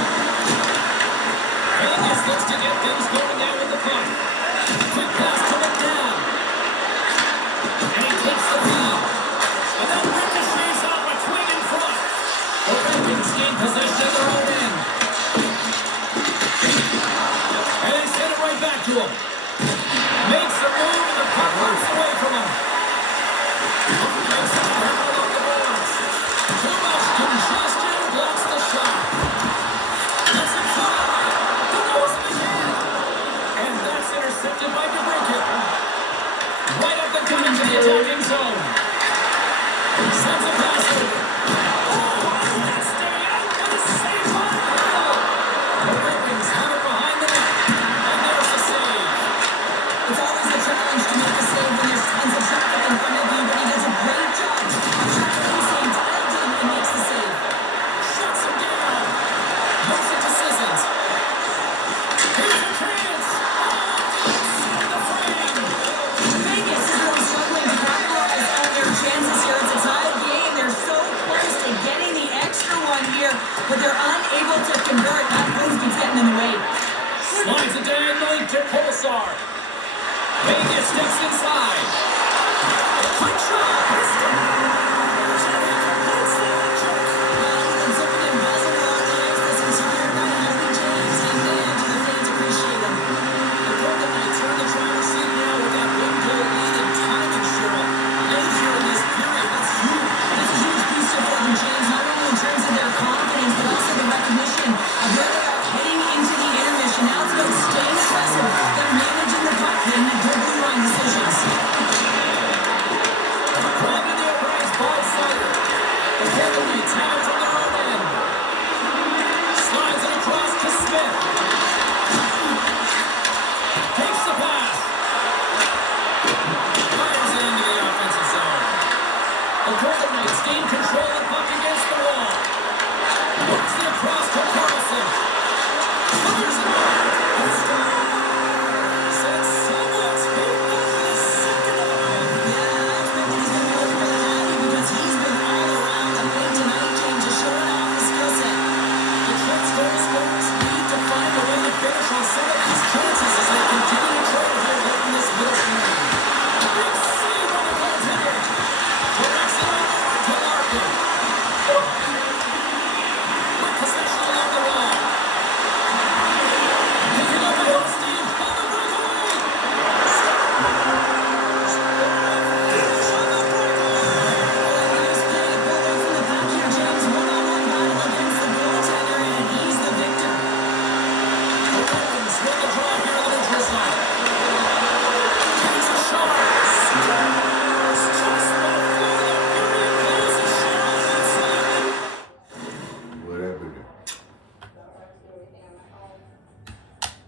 Vegas looks to get things going now with the puck. Quick pass to McDowell. And he takes the feed. And then ricochets off a twig in front. The Ravens gain possession of their own end. And they send it right back to him. Makes a move and the puck runs away from him. Makes a barrel on the boards. Too much congestion blocks the shot. Gets it fly. He goes again. And that's intercepted by DeBrincat. Right up the gut into the attacking zone. Sends a pass over. Oh, and that's staying out. And a save by Hall. The Ravens have it behind the net. And there's the save. It's always a challenge to make a save when there's tons of traffic in front of you, but he does a great job of tracking, staying dialed in, and makes the save. Shuts him down. Moves it to Sissons. Here's a chance. Oh, inside the frame. Vegas is really struggling to capitalize on steps inside. Quick shot.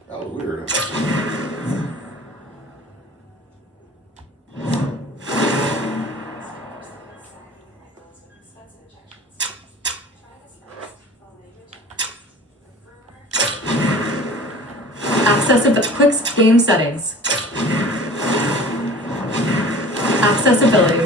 That was weird. Accessibility. Quick game settings. Accessibility.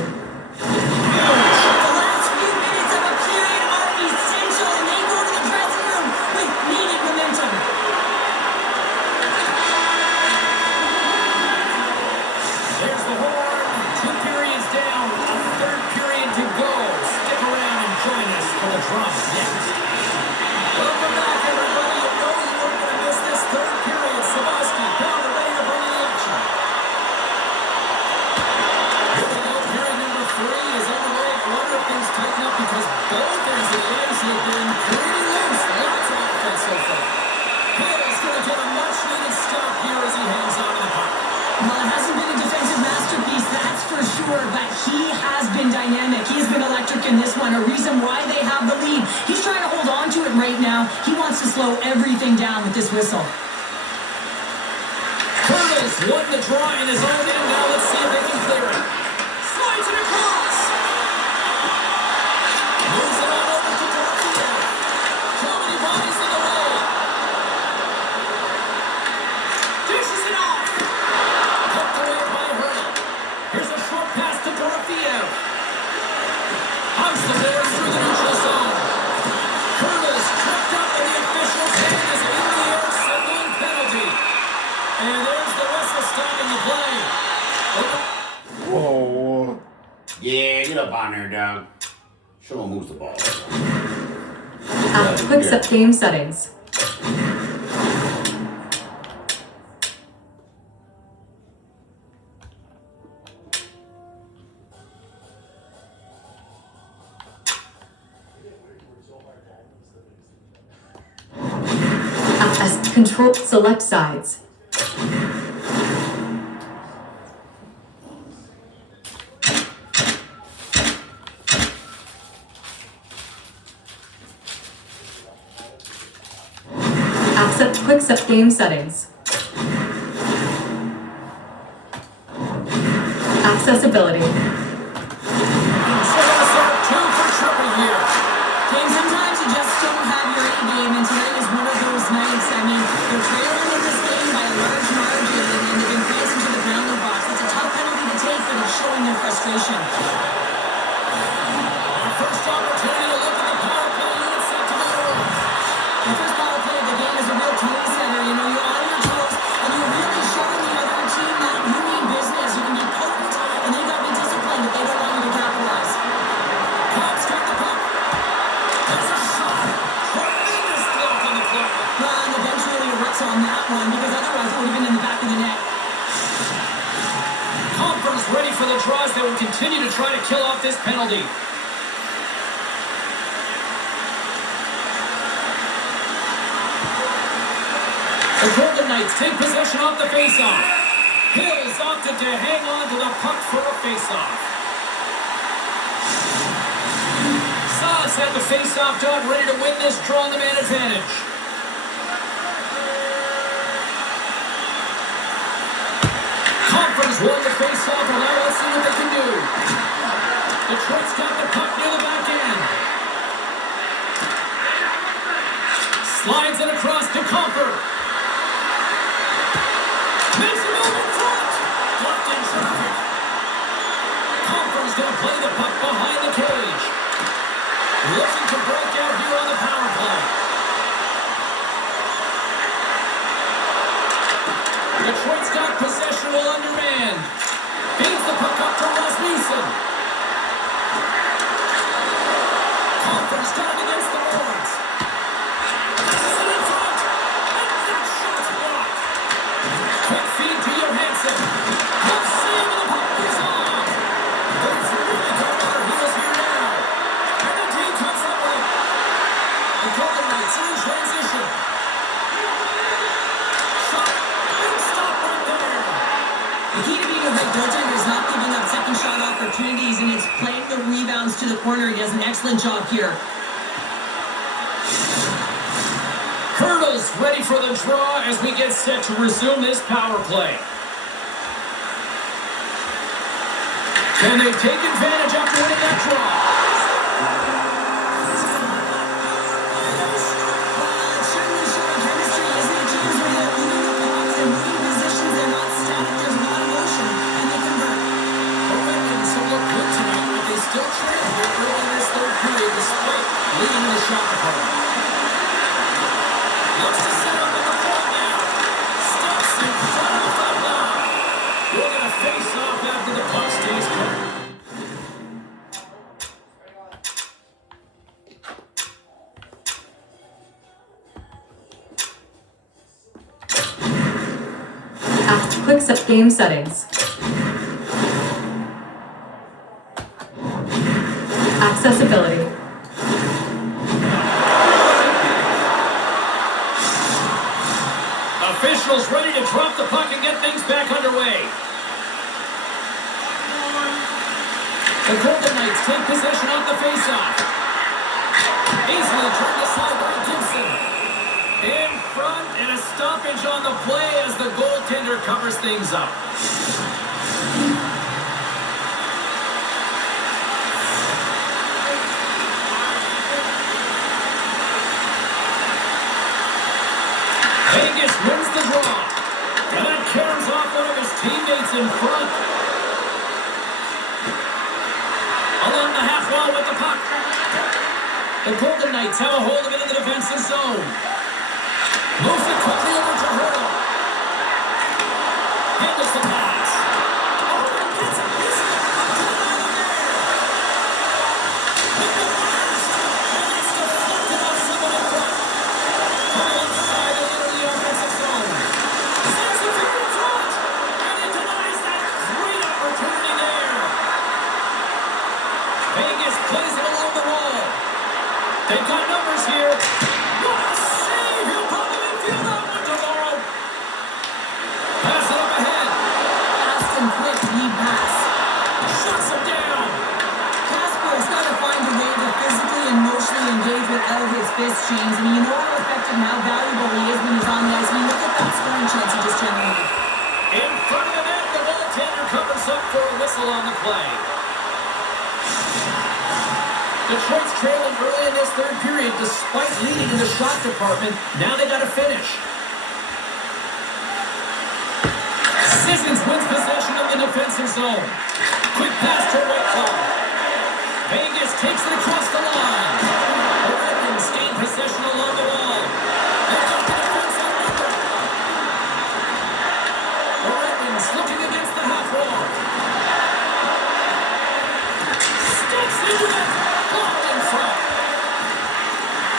But he has been dynamic. He has been electric in this one. A reason why they have the lead. He's trying to hold on to it right now. He wants to slow everything down with this whistle. Curtis won the draw in his own end. Now let's see if they can clear it. Slides it across. Moves it on over to Garcia. Too many bodies in the way. Dishes it off. Hooked away by Hurley. Here's a short pass to Garcia. Hunts the board through the neutral zone. Curtis tripped up and the official's hand is in the air, signaling penalty. And there's the whistle stopping the play. Whoa. Yeah, get up on there, dog. Show him moves the ball. Quick set game settings. Control, select sides. Quick set game settings. Accessibility. Sometimes you just don't have your A game, and tonight is one of those nights. I mean, they're trailing in this game by a large margin, and they've been facing to the penalty box. It's a tough penalty to take, but it's showing their frustration. Our first opportunity to look at the power play unit set to the room. The first power play of the game is a real tone setter. You know, you're on your toes, and you're really showing the other team that you mean business. for the draws that will continue to try to kill off this penalty. The Golden Knights take possession off the faceoff. Hills opted to hang on to the puck for a faceoff. Sauce had the faceoff dog ready to win this draw on the man advantage. Conference won the faceoff, and now let's see what they can do. Detroit's got the puck near the back end. Slides it across to Comfort. Makes a move in front. Blocked in traffic. Comfort's going to play the puck behind the cage. Looking to break out here on the power play. Detroit's got possession while undermanned. Feeds the puck up to Rasmussen. Comfort's got it against the boards. Passes it in front. And that shot's blocked. Quick feed to Johansson. Good save, and the puck goes on. It's really going on our heels here now. And the team comes up with it. The Golden Knights in transition. Shot. Big stop right there. The key to being a great goaltender is not giving up second shot opportunities, and it's playing the rebounds to the corner. He does an excellent job here. Hurdles ready for the draw as we get set to resume this power play. Can they take advantage after winning that draw? It's certainly showing chemistry, isn't it, James? When they're moving the puck, they're moving positions, they're not static, there's a lot of motion, and they convert. The Red Wings have looked good tonight, but they still trail here early in this third period despite leading the shot department. Looks to set up at the point now. Steps in front of the front line. We're going to face off after the puck stays covered. Quick set game settings. Accessibility. Officials ready to drop the puck and get things back underway. The Golden Knights take possession off the faceoff. Easily turned aside by Gibson. In front and a stoppage on the play as the goaltender covers things up. Vegas wins the draw. And that carries off one of his teammates in front. Along the half wall with the puck. The Golden Knights have a hold of it in the defensive zone. Moves it quickly over to Hurdle. Handles the pass. Oh, and gets it. He's up to the line there. Hit the blast. And it's deflected off someone in front. Coming inside and into the offensive zone. Sends the feet in front. And he denies that great opportunity there. Vegas plays it along the wall. They've got numbers here. What a save! He'll probably feel that one tomorrow. Pass it up ahead. Fast and quick lead pass. Shuts him down. Casper's got to find a way to physically and emotionally engage without his fist, James. I mean, you know how effective and how valuable he is when he's on the ice. I mean, look at that scoring chance he just generated. In front of the net, the goaltender covers up for a whistle on the play. Detroit's trailing early in this third period despite leading in the shot department. Now they got to finish. Sissons wins possession of the defensive zone. Quick pass to Whiteclough. Vegas takes it across the line. The Red Wings gain possession along the wall. They've got the defense outnumbered. The Red Wings looking against the half wall. Steps into it. Blocked in front.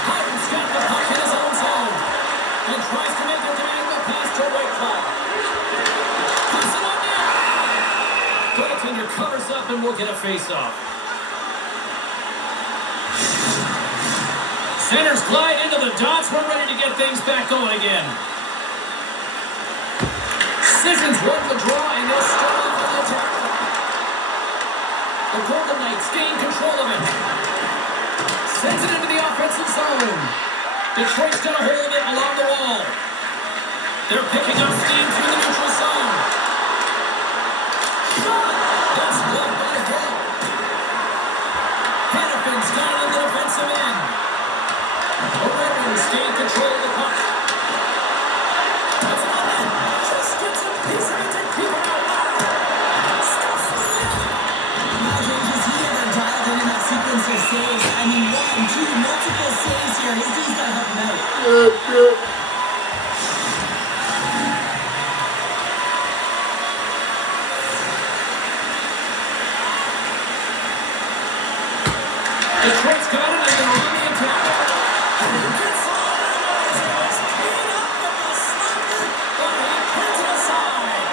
Howden's got the puck in his own zone and tries to make a diagonal pass to Whiteclough. Puts it on net. Goaltender covers up and will get a face-off. Centers glide into the dots. We're ready to get things back going again. Sissons won the draw and they'll start off on the attack. The Golden Knights gain control of it. Sends it into the offensive zone. Detroit's got a hold of it along the wall. They're picking up steam through the neutral zone. Shot! That's blocked by Hill. Hannafin's got it in the defensive end. The Red Wings gain control of the puck. That's on it. Just gets a piece of it to keep it out loud. Stuffs it in. Now, James, has he ever dialed in that sequence of saves? I mean, 1, 2, multiple saves here. His D's got to help him out. Detroit's got it and they're on the attack. And he gets all the noise. It was teed up with the slugger, but he puts it aside.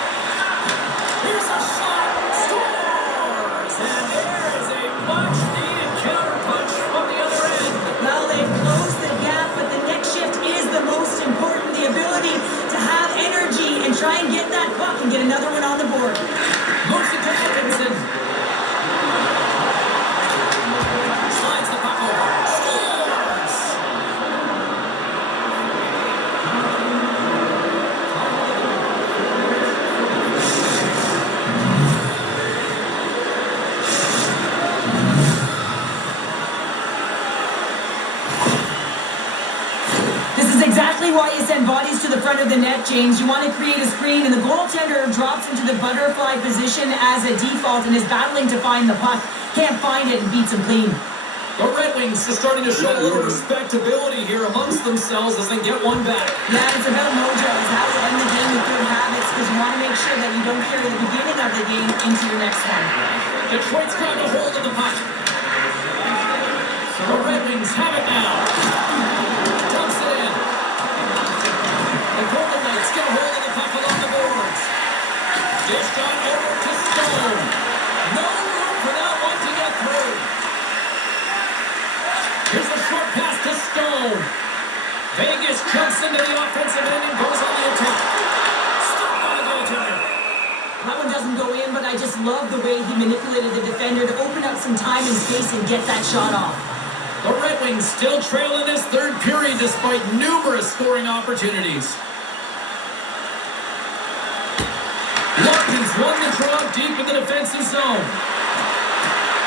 Here's a shot. Scores! And there is a much-needed counterpunch from the other end. Well, they've closed the gap, but the next shift is the most important. The ability to have energy and try and get that puck and get another one on the board. Moves it to Atkinson. Slides the puck over. Scores! This is exactly why you send bodies to the front of the net, James. You want to create a screen, and the goaltender drops into the butterfly position as a default and is battling to find the puck. Can't find it and beats him clean. The Red Wings are starting to show a little respectability here amongst themselves as they get one back. Yeah, it's about mojo. It's how to end the game with good habits because you want to make sure that you don't carry the beginning of the game into your next one. Detroit's got a hold of the puck. The Red Wings have it now. Dumps it in. The Golden Knights get a hold of the puck along the boards. Dished on over to Stone. No room for that one to get through. Here's a short pass to Stone. Vegas jumps into the offensive end and goes on the attack. Stopped by the goaltender. That one doesn't go in, but I just love the way he manipulated the defender to open up some time and space and get that shot off. The Red Wings still trail in this third period despite numerous scoring opportunities. Larkins won the draw deep in the defensive zone.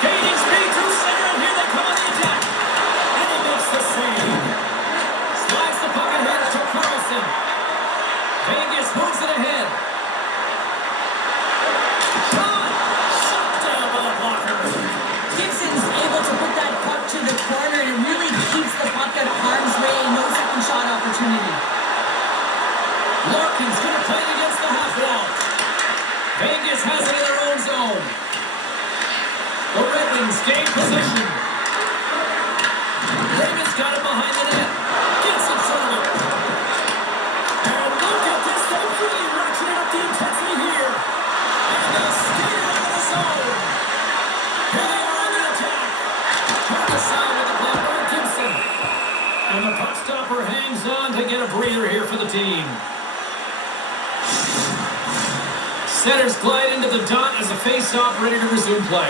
Gaining speed through center, and here they come on the attack. And he makes the save. Slides the puck ahead to Carlson. Vegas moves it ahead. Shot! Shot down by the blocker. Gibson's able to put that puck to the corner and it really keeps the puck out of harm's way. No second shot opportunity. Larkins going to play it against the half wall. Vegas has it in their own zone. The Red Wings gain possession. Raymond's got it behind the net. Gets in front of it. And look at this. They're really ratcheting up the intensity here. And they skate it out of the zone. Here they are on the attack. Turned aside with the block by Gibson. And the puck stopper hangs on to get a breather here for the team. Centers glide into the dot as a face-off ready to resume play.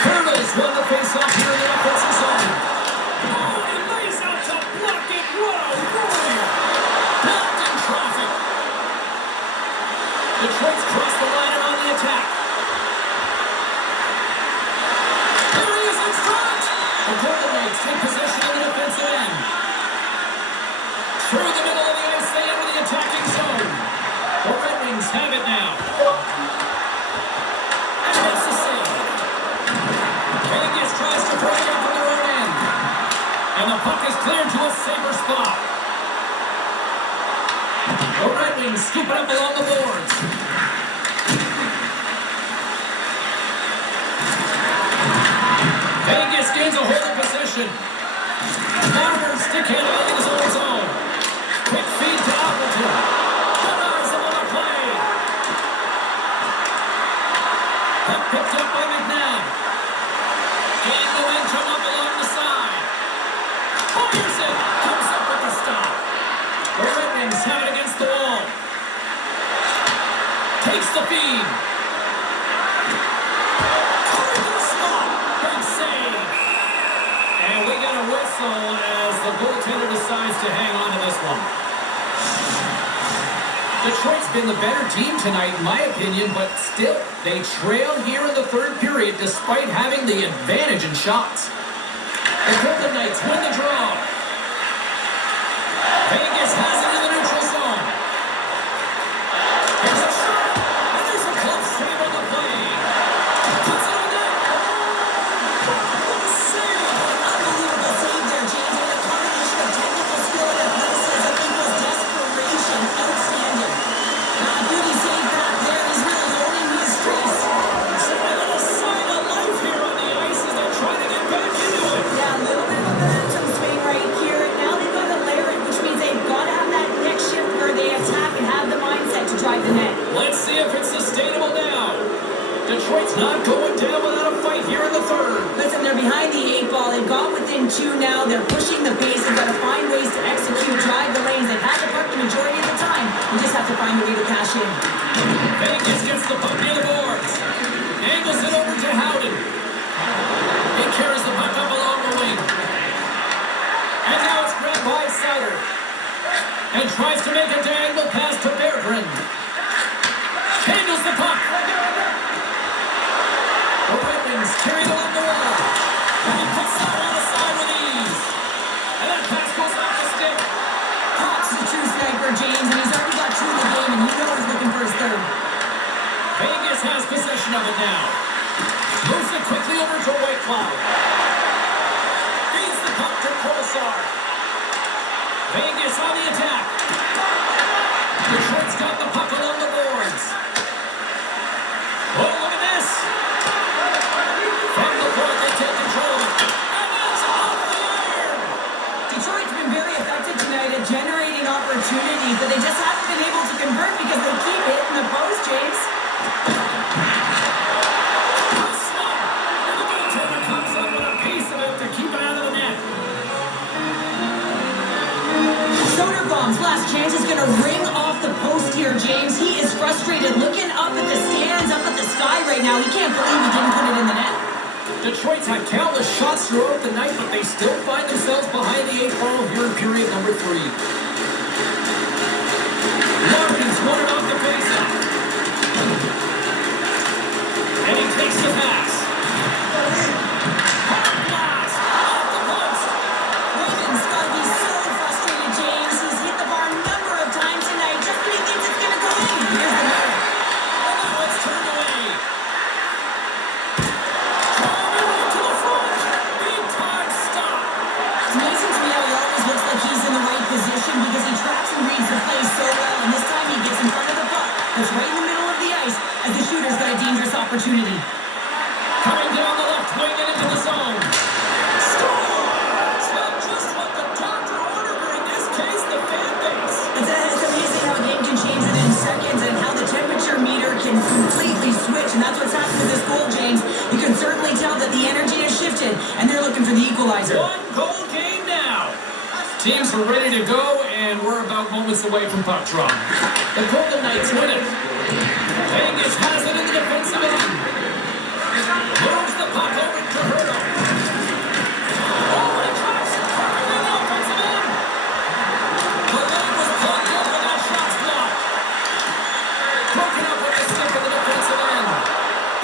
Hurdles won the face-off here in the offensive zone. Oh, he lays out to block it. What a warrior! Blocked in traffic. Detroit's crossed the line and on the attack. There he is in front. The Golden Knights take possession of the defensive end. Through the middle of the ice, they enter the attacking zone. The Red Wings have it now. And makes the save. Vegas tries to break it from their own end. And the puck is cleared to a safer spot. The Red Wings scoop it up along the boards. Vegas gains a hold of possession. Marner stick handle in his own zone. Quick feed to Appleton. Good eyes on the play. Takes the feed. Curry to the slot. Big save. And we got a whistle as the goaltender decides to hang on to this one. Detroit's been the better team tonight, in my opinion, but still, they trail here in the third period despite having the advantage in shots. The Golden Knights win the draw. Vegas has it in the neutral zone. Here's a shot, and there's a close save on the play. Puts it on net. What a save! Unbelievable save there, James. And a combination of technical skill and athleticism equals desperation. Outstanding. Beauty save back there. He's really owning his stress. So a little sign of life here on the ice as they're trying to get back into it. Yeah, a little bit of a momentum swing right here. And now they've got to layer it, which means they've got to have that next shift where they attack and have the mindset to drive the net. Let's see if it's sustainable now. Detroit's not going down without a fight here in the third. Listen, they're behind the 8 ball. They've got within 2 now. They're pushing the pace. They've got to find ways to execute, drive the lanes. They've had the puck the majority of the time. We just have to find a way to cash in. Vegas gets the puck near the boards. Angles it over to Howden. He carries the puck up along the wing. And now it's grabbed by Sutter. And tries to make a diagonal pass to Berggren. Handles the puck. The Red Wings carry it along the wall. And he puts that one aside with ease. And that pass goes off the stick. Cox is a true sniper, James, and he's already got 2 in the game, and you know he's looking for his third. Vegas has possession of it now. Moves it quickly over to Whitecloud. Feeds the puck to Kolesar. Vegas on the attack. Detroit's got the puck along the boards. Oh, look at this. From the point, they take control of it. And it's off the iron. Detroit's been very effective tonight at generating opportunities, but they just haven't been able to convert because they keep hitting the post, James. And the goaltender comes up with a piece of it to keep it out of the net. Soderblom's last chance is going to ring off the post here, James. He is frustrated, looking up at the stands, up at the sky right now. He can't believe he didn't put it in the net. Detroit's had countless shots throughout the night, but they still find themselves behind the 8 ball here in period number 3. Larkins won it off the faceoff. And he takes the pass. Hard blast off the post. Raymond's got to be so frustrated, James. He's hit the bar a number of times tonight just when he thinks it's going to go in. Here's the net. And now it's turned away. Driving right to the front. Big time stop. It's amazing to me how he always looks like he's in the right position because he tracks and reads the play so well. And this time he gets in front of the puck. That's right in the middle of the ice as the shooter's got a dangerous opportunity. Coming down the left wing and into the zone. Scores! Not just what the doctor ordered, or in this case, the fan base. It's amazing how a game can change within seconds and how the temperature meter can completely switch. And that's what's happened with this goal, James. You can certainly tell that the energy has shifted and they're looking for the equalizer. 1-goal game now. Teams are ready to go, and we're about moments away from puck drop. The Golden Knights win it. Vegas has it in the defensive end. Moves the puck over to Hurdo. Oh, and he drops it perfectly in the offensive end. The leg was plugged up and that shot's blocked. Broken up with the stick of the defensive end.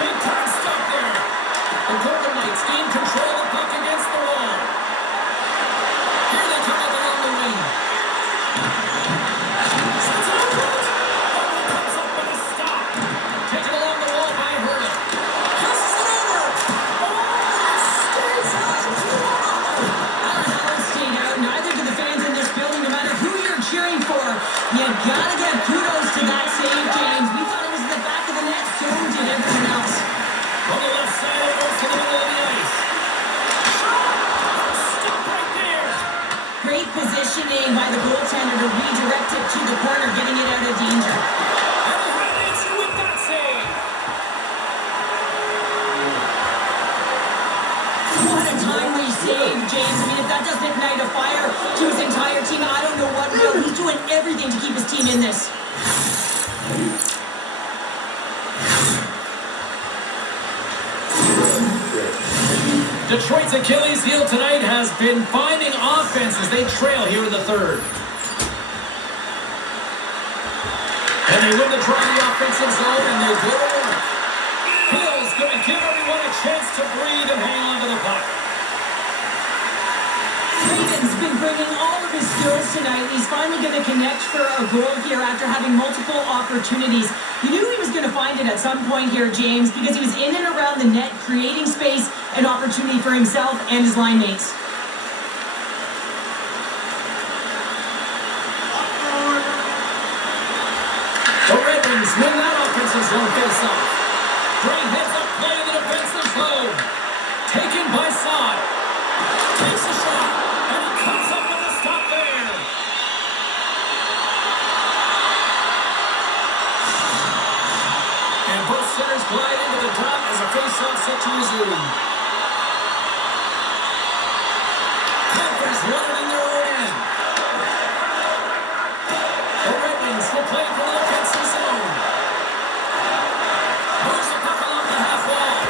Big time stop there. The Golden Knights gain control of the puck against the wall. Here they come up along the wing. Sends it up front. Oh, he comes up with a stop. Detroit's Achilles heel tonight has been finding offense as they trail here in the third. And they win the draw in the offensive zone, and they go to work. Hill's going to give everyone a chance to breathe and hang on to the puck. Hayden's been bringing all of his skills tonight. He's finally going to connect for a goal here after having multiple opportunities. You knew he was going to find it at some point here, James, because he was in and around the net, creating space and opportunity for himself and his line mates. The Red Wings win that offensive zone face-off. Great heads-up play in the defensive zone. Taken by Saad. Takes a shot, and he comes up with a stop there. And both centers glide into the dot as a face-off set to resume. Panthers won it in their own end. The Red Wings will play for the offensive zone. Moves the puck along the half wall.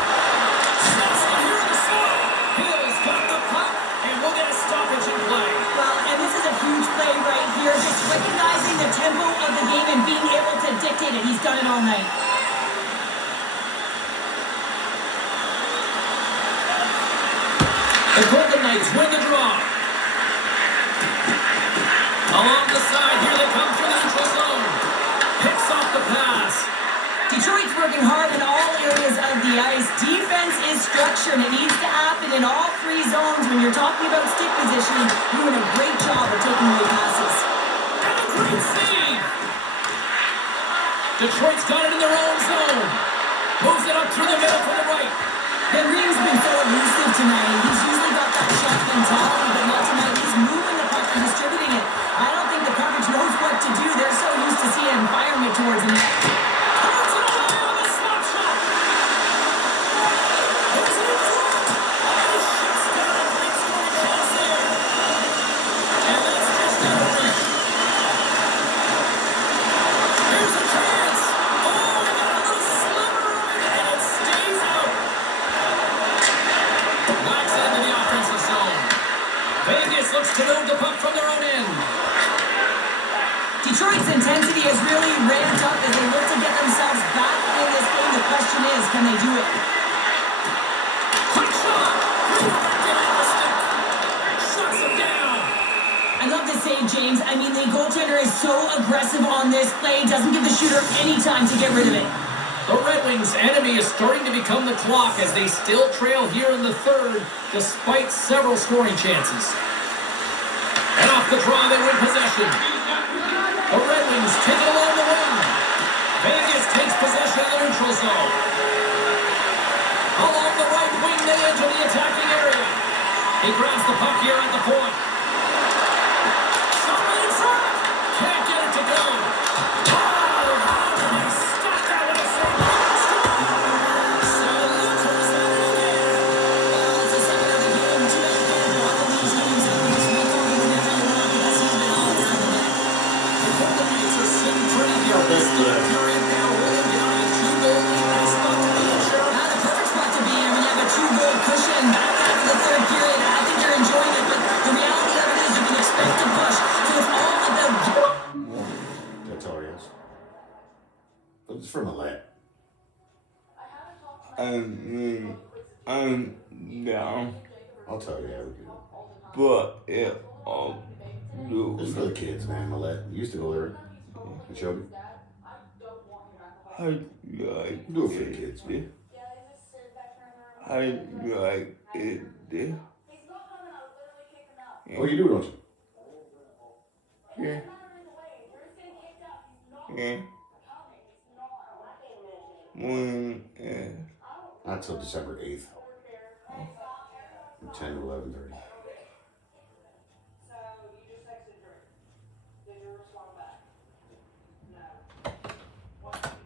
Snaps it here in the slot. Hill's got the puck, and we'll get a stoppage in play. Well, and this is a huge play right here, just recognizing the tempo of the game and being able to dictate it. He's done it all night. The Golden Knights win the draw. Along the side, here they come through the neutral zone. Picks off the pass. Detroit's working hard in all areas of the ice. Defense is structured. It needs to happen in all three zones. When you're talking about stick positioning, you're doing a great job of taking away passes. And a great save. Detroit's got it in their own zone. Moves it up through the middle for the right. Henry's been so elusive tonight. He's usually got that shot mentality, but not tonight. He's moving the puck and distributing it. I don't think the coverage knows what to do. They're so used to seeing him firing it towards the net. Turns it away on the slap shot. There's an in front. And he shuts down a great scoring chance there. And that's just out of reach. Here's a chance. Oh, we got a little sliver of it, and it stays out. Whacks it into the offensive zone. Vegas looks to move the puck from their own end. Detroit's intensity has really ramped up as they look to get themselves back in this game. The question is, can they do it? Quick shot. Redirected off the stick. Shuts him down. I love this save, James. I mean, the goaltender is so aggressive on this play. Doesn't give the shooter any time to get rid of it. The Red Wings' enemy is starting to become the clock as they still trail here in the third despite several scoring chances. And off the draw, they win possession. The Red Wings take it along the wing. Vegas takes possession of the neutral zone. Along the right wing, they enter the attacking area. He grabs the puck here at the point. Shot right in front. Can't get it to go. Oh, how did they stop that with a save? Scores! So look who's at it again. Well, it's the second of the game tonight. One of these games have been this week over the net because he's been all over the net. The Golden Knights are sitting pretty here. This third period now rolling down a 2-goal lead. Nice spot to be in, Cheryl. Now the perfect spot to be in when you have a 2-goal cushion back after the third period. I think you're enjoying it, but the reality of it is you can expect to push. So it's all about... That's all he has. But it's for Millette. I'm down, I'll tell you how we do. but if I'll do It's for the kids, man. Millette. You used to go there. And show me. I like Do it for the kids, man. I like it. Oh, you do, don't you? Yeah. Yeah. When Not till December 8th. From 10 to 11:30.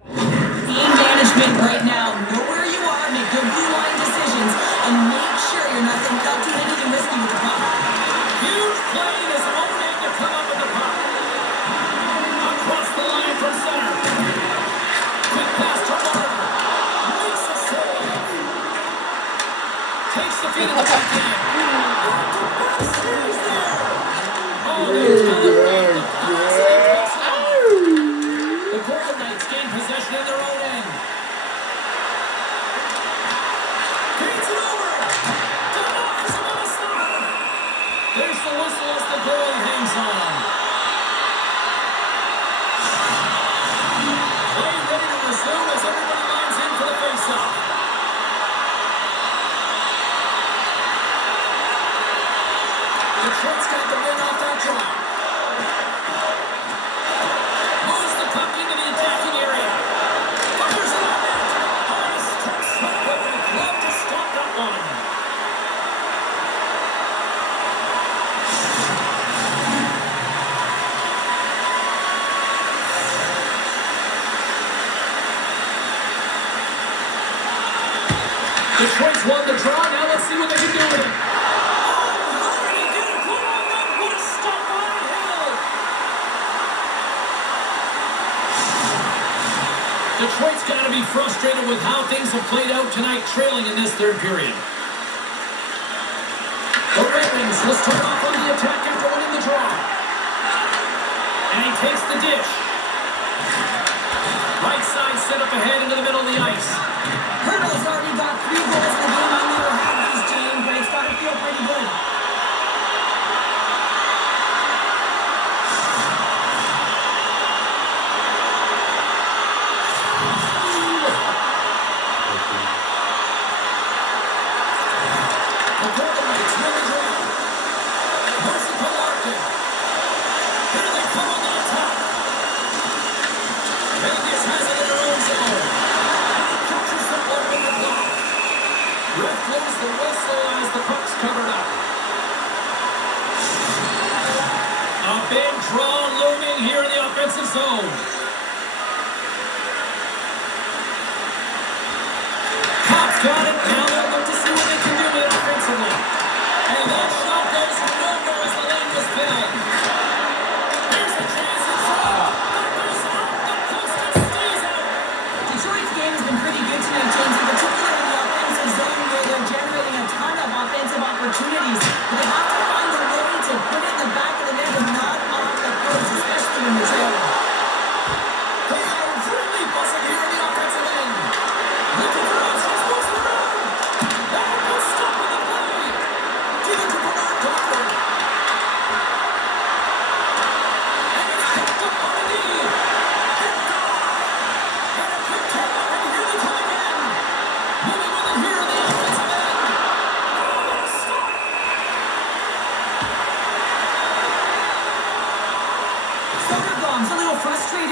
Game management right now. Know where you are, make good blue line decisions, and make sure you're not doing anything risky with the puck. Huge play in his own end to come up with the puck. Across the line from center. Quick pass to Marner. Makes the save. Takes the feet in the back end. Oh, there's Miller. The Golden Knights gain possession in their own end. Feeds it over. Denies him on a stop. There's the whistle as the goalie hangs on. Play ready to resume as everybody lines in for the faceoff. Detroit's got the win off that draw. Moves the puck into the attacking area. Fires it on net. Ice steps up with a glove to stop that one. Detroit's won the draw. Now let's see what they can do with it. Detroit's got to be frustrated with how things have played out tonight, trailing in this third period. The Red Wings will start off on the attack after winning the draw. And he takes the dish. Right side set up ahead into the middle of the ice. Hurdle's already got 3 goals in the game. I never had these, James, but it's got to feel pretty good. Zone. Cops got it. Now they'll look to see what they can do with it offensively. And that shot goes nowhere as the lane was filled. Here's a chance in front. That goes out the post and stays out. Detroit's game has been pretty good tonight, James, in particular in the offensive zone where they're generating a ton of offensive opportunities. But they have to find a way to put it in the back of the net and not off the post, especially when they're trailing.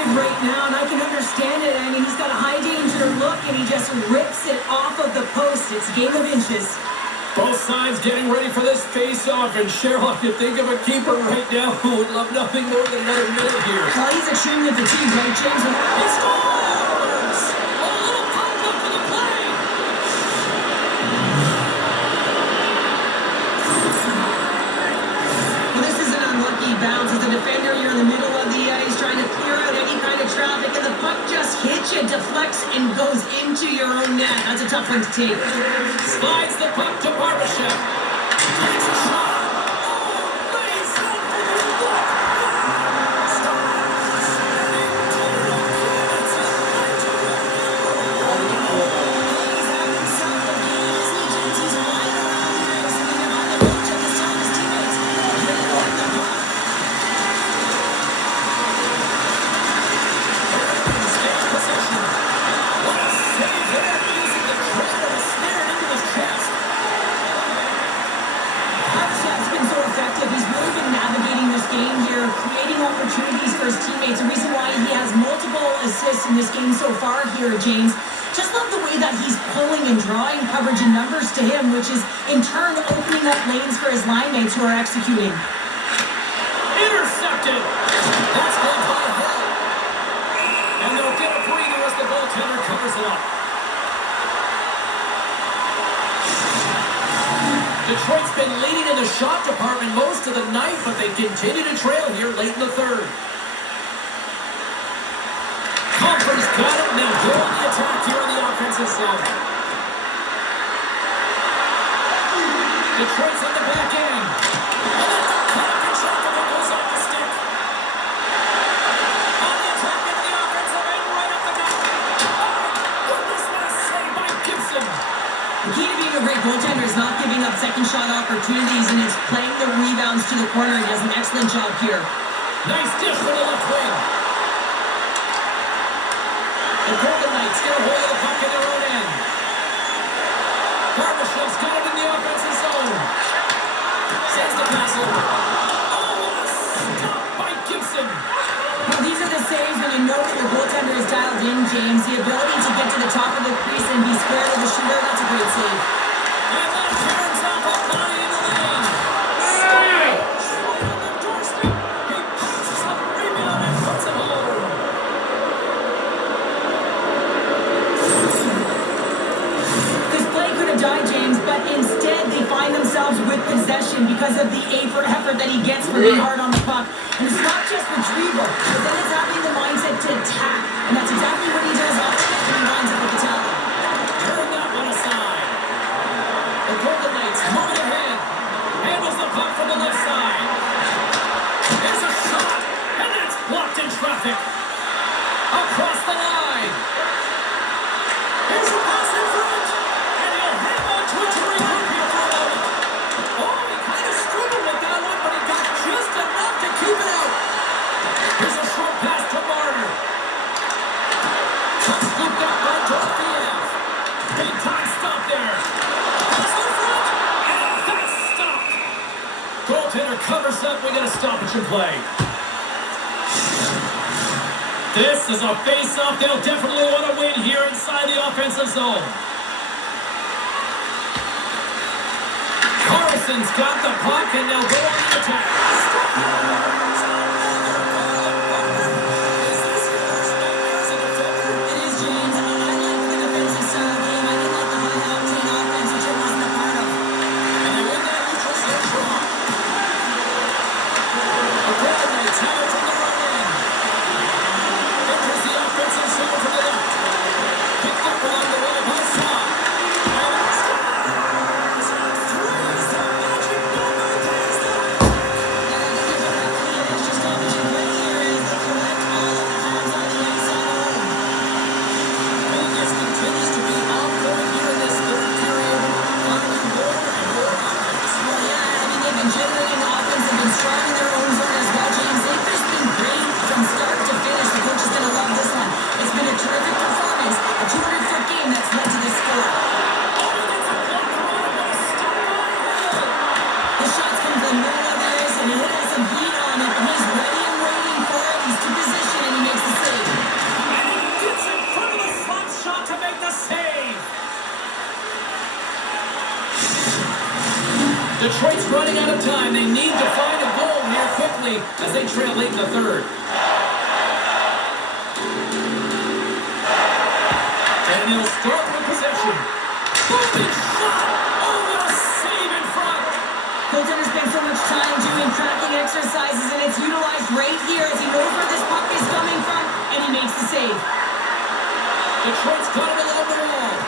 Right now, and I can understand it. I mean, he's got a high danger look, and he just rips it off of the post. It's a game of inches. Both sides getting ready for this face-off, and Cheryl, I can think of a keeper right now who would love nothing more than another minute here. Well, he's extremely fatigued, right, James? He scores! A little pump up for the play! Well, this is an unlucky bounce. As a defender, you're in the middle of the ice trying to clear out any kind of traffic, and the puck just hits you, deflects, and goes into your own net. That's a tough one to take. Slides the puck to Barbashev. Takes a shot. Oh, lays out for the look. Opportunities for his teammates. The reason why he has multiple assists in this game so far here, James. Just love the way that he's pulling and drawing coverage and numbers to him, which is in turn opening up lanes for his line mates who are executing. Intercepted. That's going by Hill. And they'll get a breather as the goaltender covers it up. Detroit's been leading in the shot department most of the night, but they continue to trail here late in the third. Conference got it, and they'll go on the attack here in the offensive zone. Detroit's on the back end. And that's a cut up and shot that goes off the stick. On the attack into the offensive end, right up the gut. Oh, goodness, what a save by Gibson. The key to being a great goaltender is not giving up second shot opportunities, and it's playing the rebounds to the corner. He does an excellent job here. Nice dish from the left wing. The Golden Knights get a hold of the puck in their own end. Barbashev's got it in the offensive zone. Sends the pass over. Oh, what a stop by Gibson. Well, these are the saves when you know that your goaltender is dialed in, James. The ability to get to the top of the crease and be square to the shooter, that's a great save. And that turns off a body in the lane. Right on the doorstep. He punches up, rebound, and puts it home. This play could have died, James, but instead they find themselves with possession because of the effort that he gets for being hard on the puck. And it's not just retrieval, but then it's having the mindset to attack. And that's exactly what he does often when he lines up with the talent. Turn that one aside. The Golden Knights moving ahead. Handles the puck from the left side. There's a shot, and that's blocked in traffic. Across the line. Here's a pass in front, and he'll hang on to it to regroup here for a moment. Oh, he kind of struggled with that one, but he got just enough to keep it out. Here's a short pass to Marner. Puck scooped up by Dorfiev. Big time stop there. Pass in front, and that's stopped. Goaltender covers up. We got a stoppage in play. This is a face-off they'll definitely want to win here inside the offensive zone. Carlson's got the puck, and they'll go on the attack. It is, James. I like the defensive style game. I didn't like the high-octane offense, which I wasn't a part of. And they win that neutral zone draw. The Golden Knights have it from the right end. Enters the offensive zone from the left. Picked up along the wall by Saw. And it scores! Three's the magic number. There's the... It's just stoppage right here as they collect all of the hands on the ice at home. Vegas continues to be on point here in this third period. Finding more and more offense. Well, yeah, I mean, they've been generating offense. They've been strong in their own zone as well, James. They've just been great from start to finish. The coach is going to love this one. It's been a terrific performance. A 200-foot game that's led to this score. The shots come from none of theirs, and he has some heat on it, but he's ready and waiting for it. He's to position, and he makes the save. And he gets in front of the slap shot to make the save. Detroit's running out of time. They need to find a goal here quickly as they trail late in the third. And they'll start with possession. Booming shot! Oh, what a save in front! Goaltender spent so much time doing tracking exercises, and it's utilized right here as he knows where this puck is coming from, and he makes the save. Detroit's got it along the wall.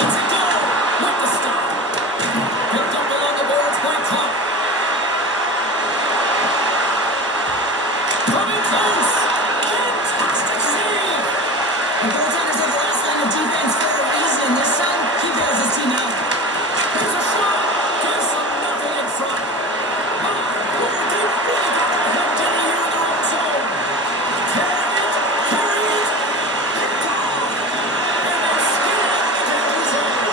Let's it go! With the stop. Picked up along the boards by Cup. Coming close! Fantastic save! The goaltenders are the last line of defense for a reason. This time, he bails his team out. There's a shot! Gives them nothing in front. My Lord, they really got their head down here in their own zone. Carry it! Picked off! And they're skidding out of the danger zone.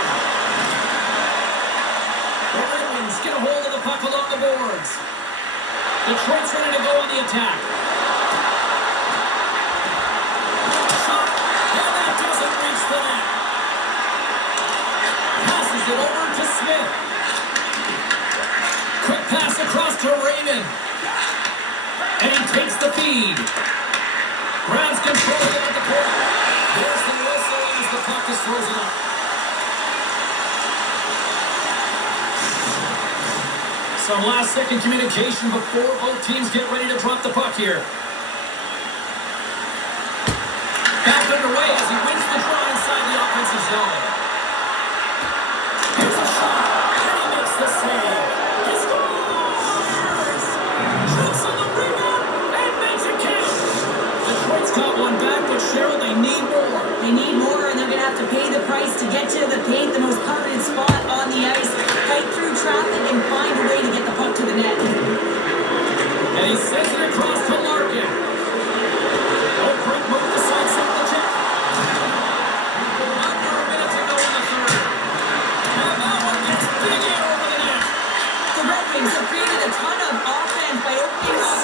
The Red Wings get a hold of the puck along the boards. Detroit's ready to go on the attack. Shot! And that doesn't reach the net. Passes it over to Smith. Quick pass across to Raymond. And he takes the feed. Grabs control of it at the point. There's the whistle as the puck is frozen up. Some last-second communication before both teams get ready to drop the puck here. Back underway as he wins the draw inside the offensive zone. Here's a shot, and he makes the the paint, the most coveted spot on the ice. Fight through traffic and find a way to get the puck to the net. And he sends it across to Larkin. Oh, quick move to sidestep the check. Under a minute to go in the third. And that one gets big air over the net. The Red Wings have created a ton of offense by opening up.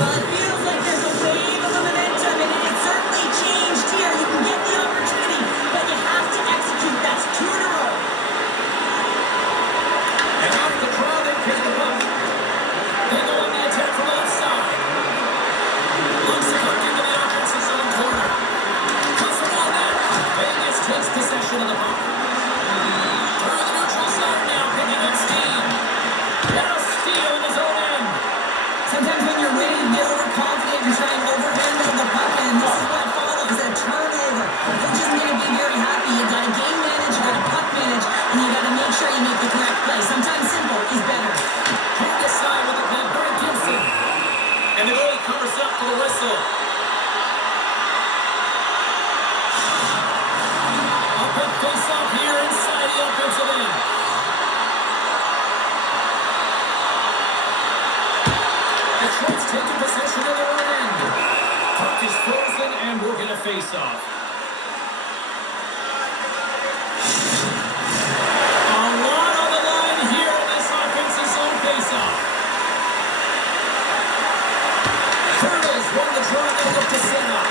Well, it feels like there's a wave of momentum, and it's certainly changed here. You can get the opportunity, but you have to execute. That's 2 in a row. And off the draw, they pick the puck. They go on the attack from the left side. Looks the puck into the offensive zone corner. Cuts it on net. Vegas takes possession of the puck. Through the neutral zone now, picking up steam. Now steal in his own end. Sometimes when you're winning, you get overconfident and try and overhandle the puck, and this is what follows, a turnover. Coach isn't going to be very happy. You got to game manage, you got to puck manage, and you got to make sure you make the correct play. Sometimes simple is better. Kick aside with the puck, Brent Gibson. And the goalie covers up for the whistle. A big face-off here inside the offensive end. Detroit's taking possession of their own end. Puck is frozen, and we're going to face off. A lot on the line here in this offensive zone face-off. Turtles won the draw. They look to set up.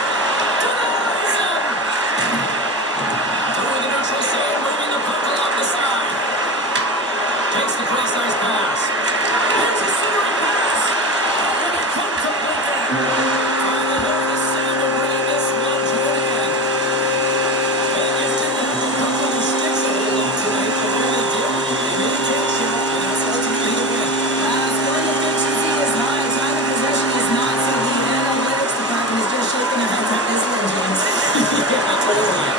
Denies him. Through the neutral zone, moving the puck along the side. Takes the cross-ice pass. Here's a centering pass. And it comes complete there. Finally there to save and bring this one to an end. Vegas didn't have the puck on the sticks a whole lot tonight, but when they did, they made a catch here, and that's ultimately the win. Scoring efficiency is high, time of possession is not, so the analytics department is just shaking their heads at this one, James. Yeah, totally.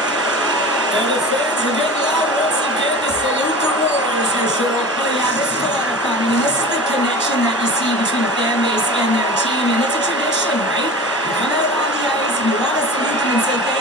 And the fans are getting loud once again to salute the Warriors here, Cheryl. Oh yeah, this is a lot of fun. I mean, this is the connection that you see between a fan base and their team, and it's a tradition, right? You come out on the ice and you want to salute them and say thank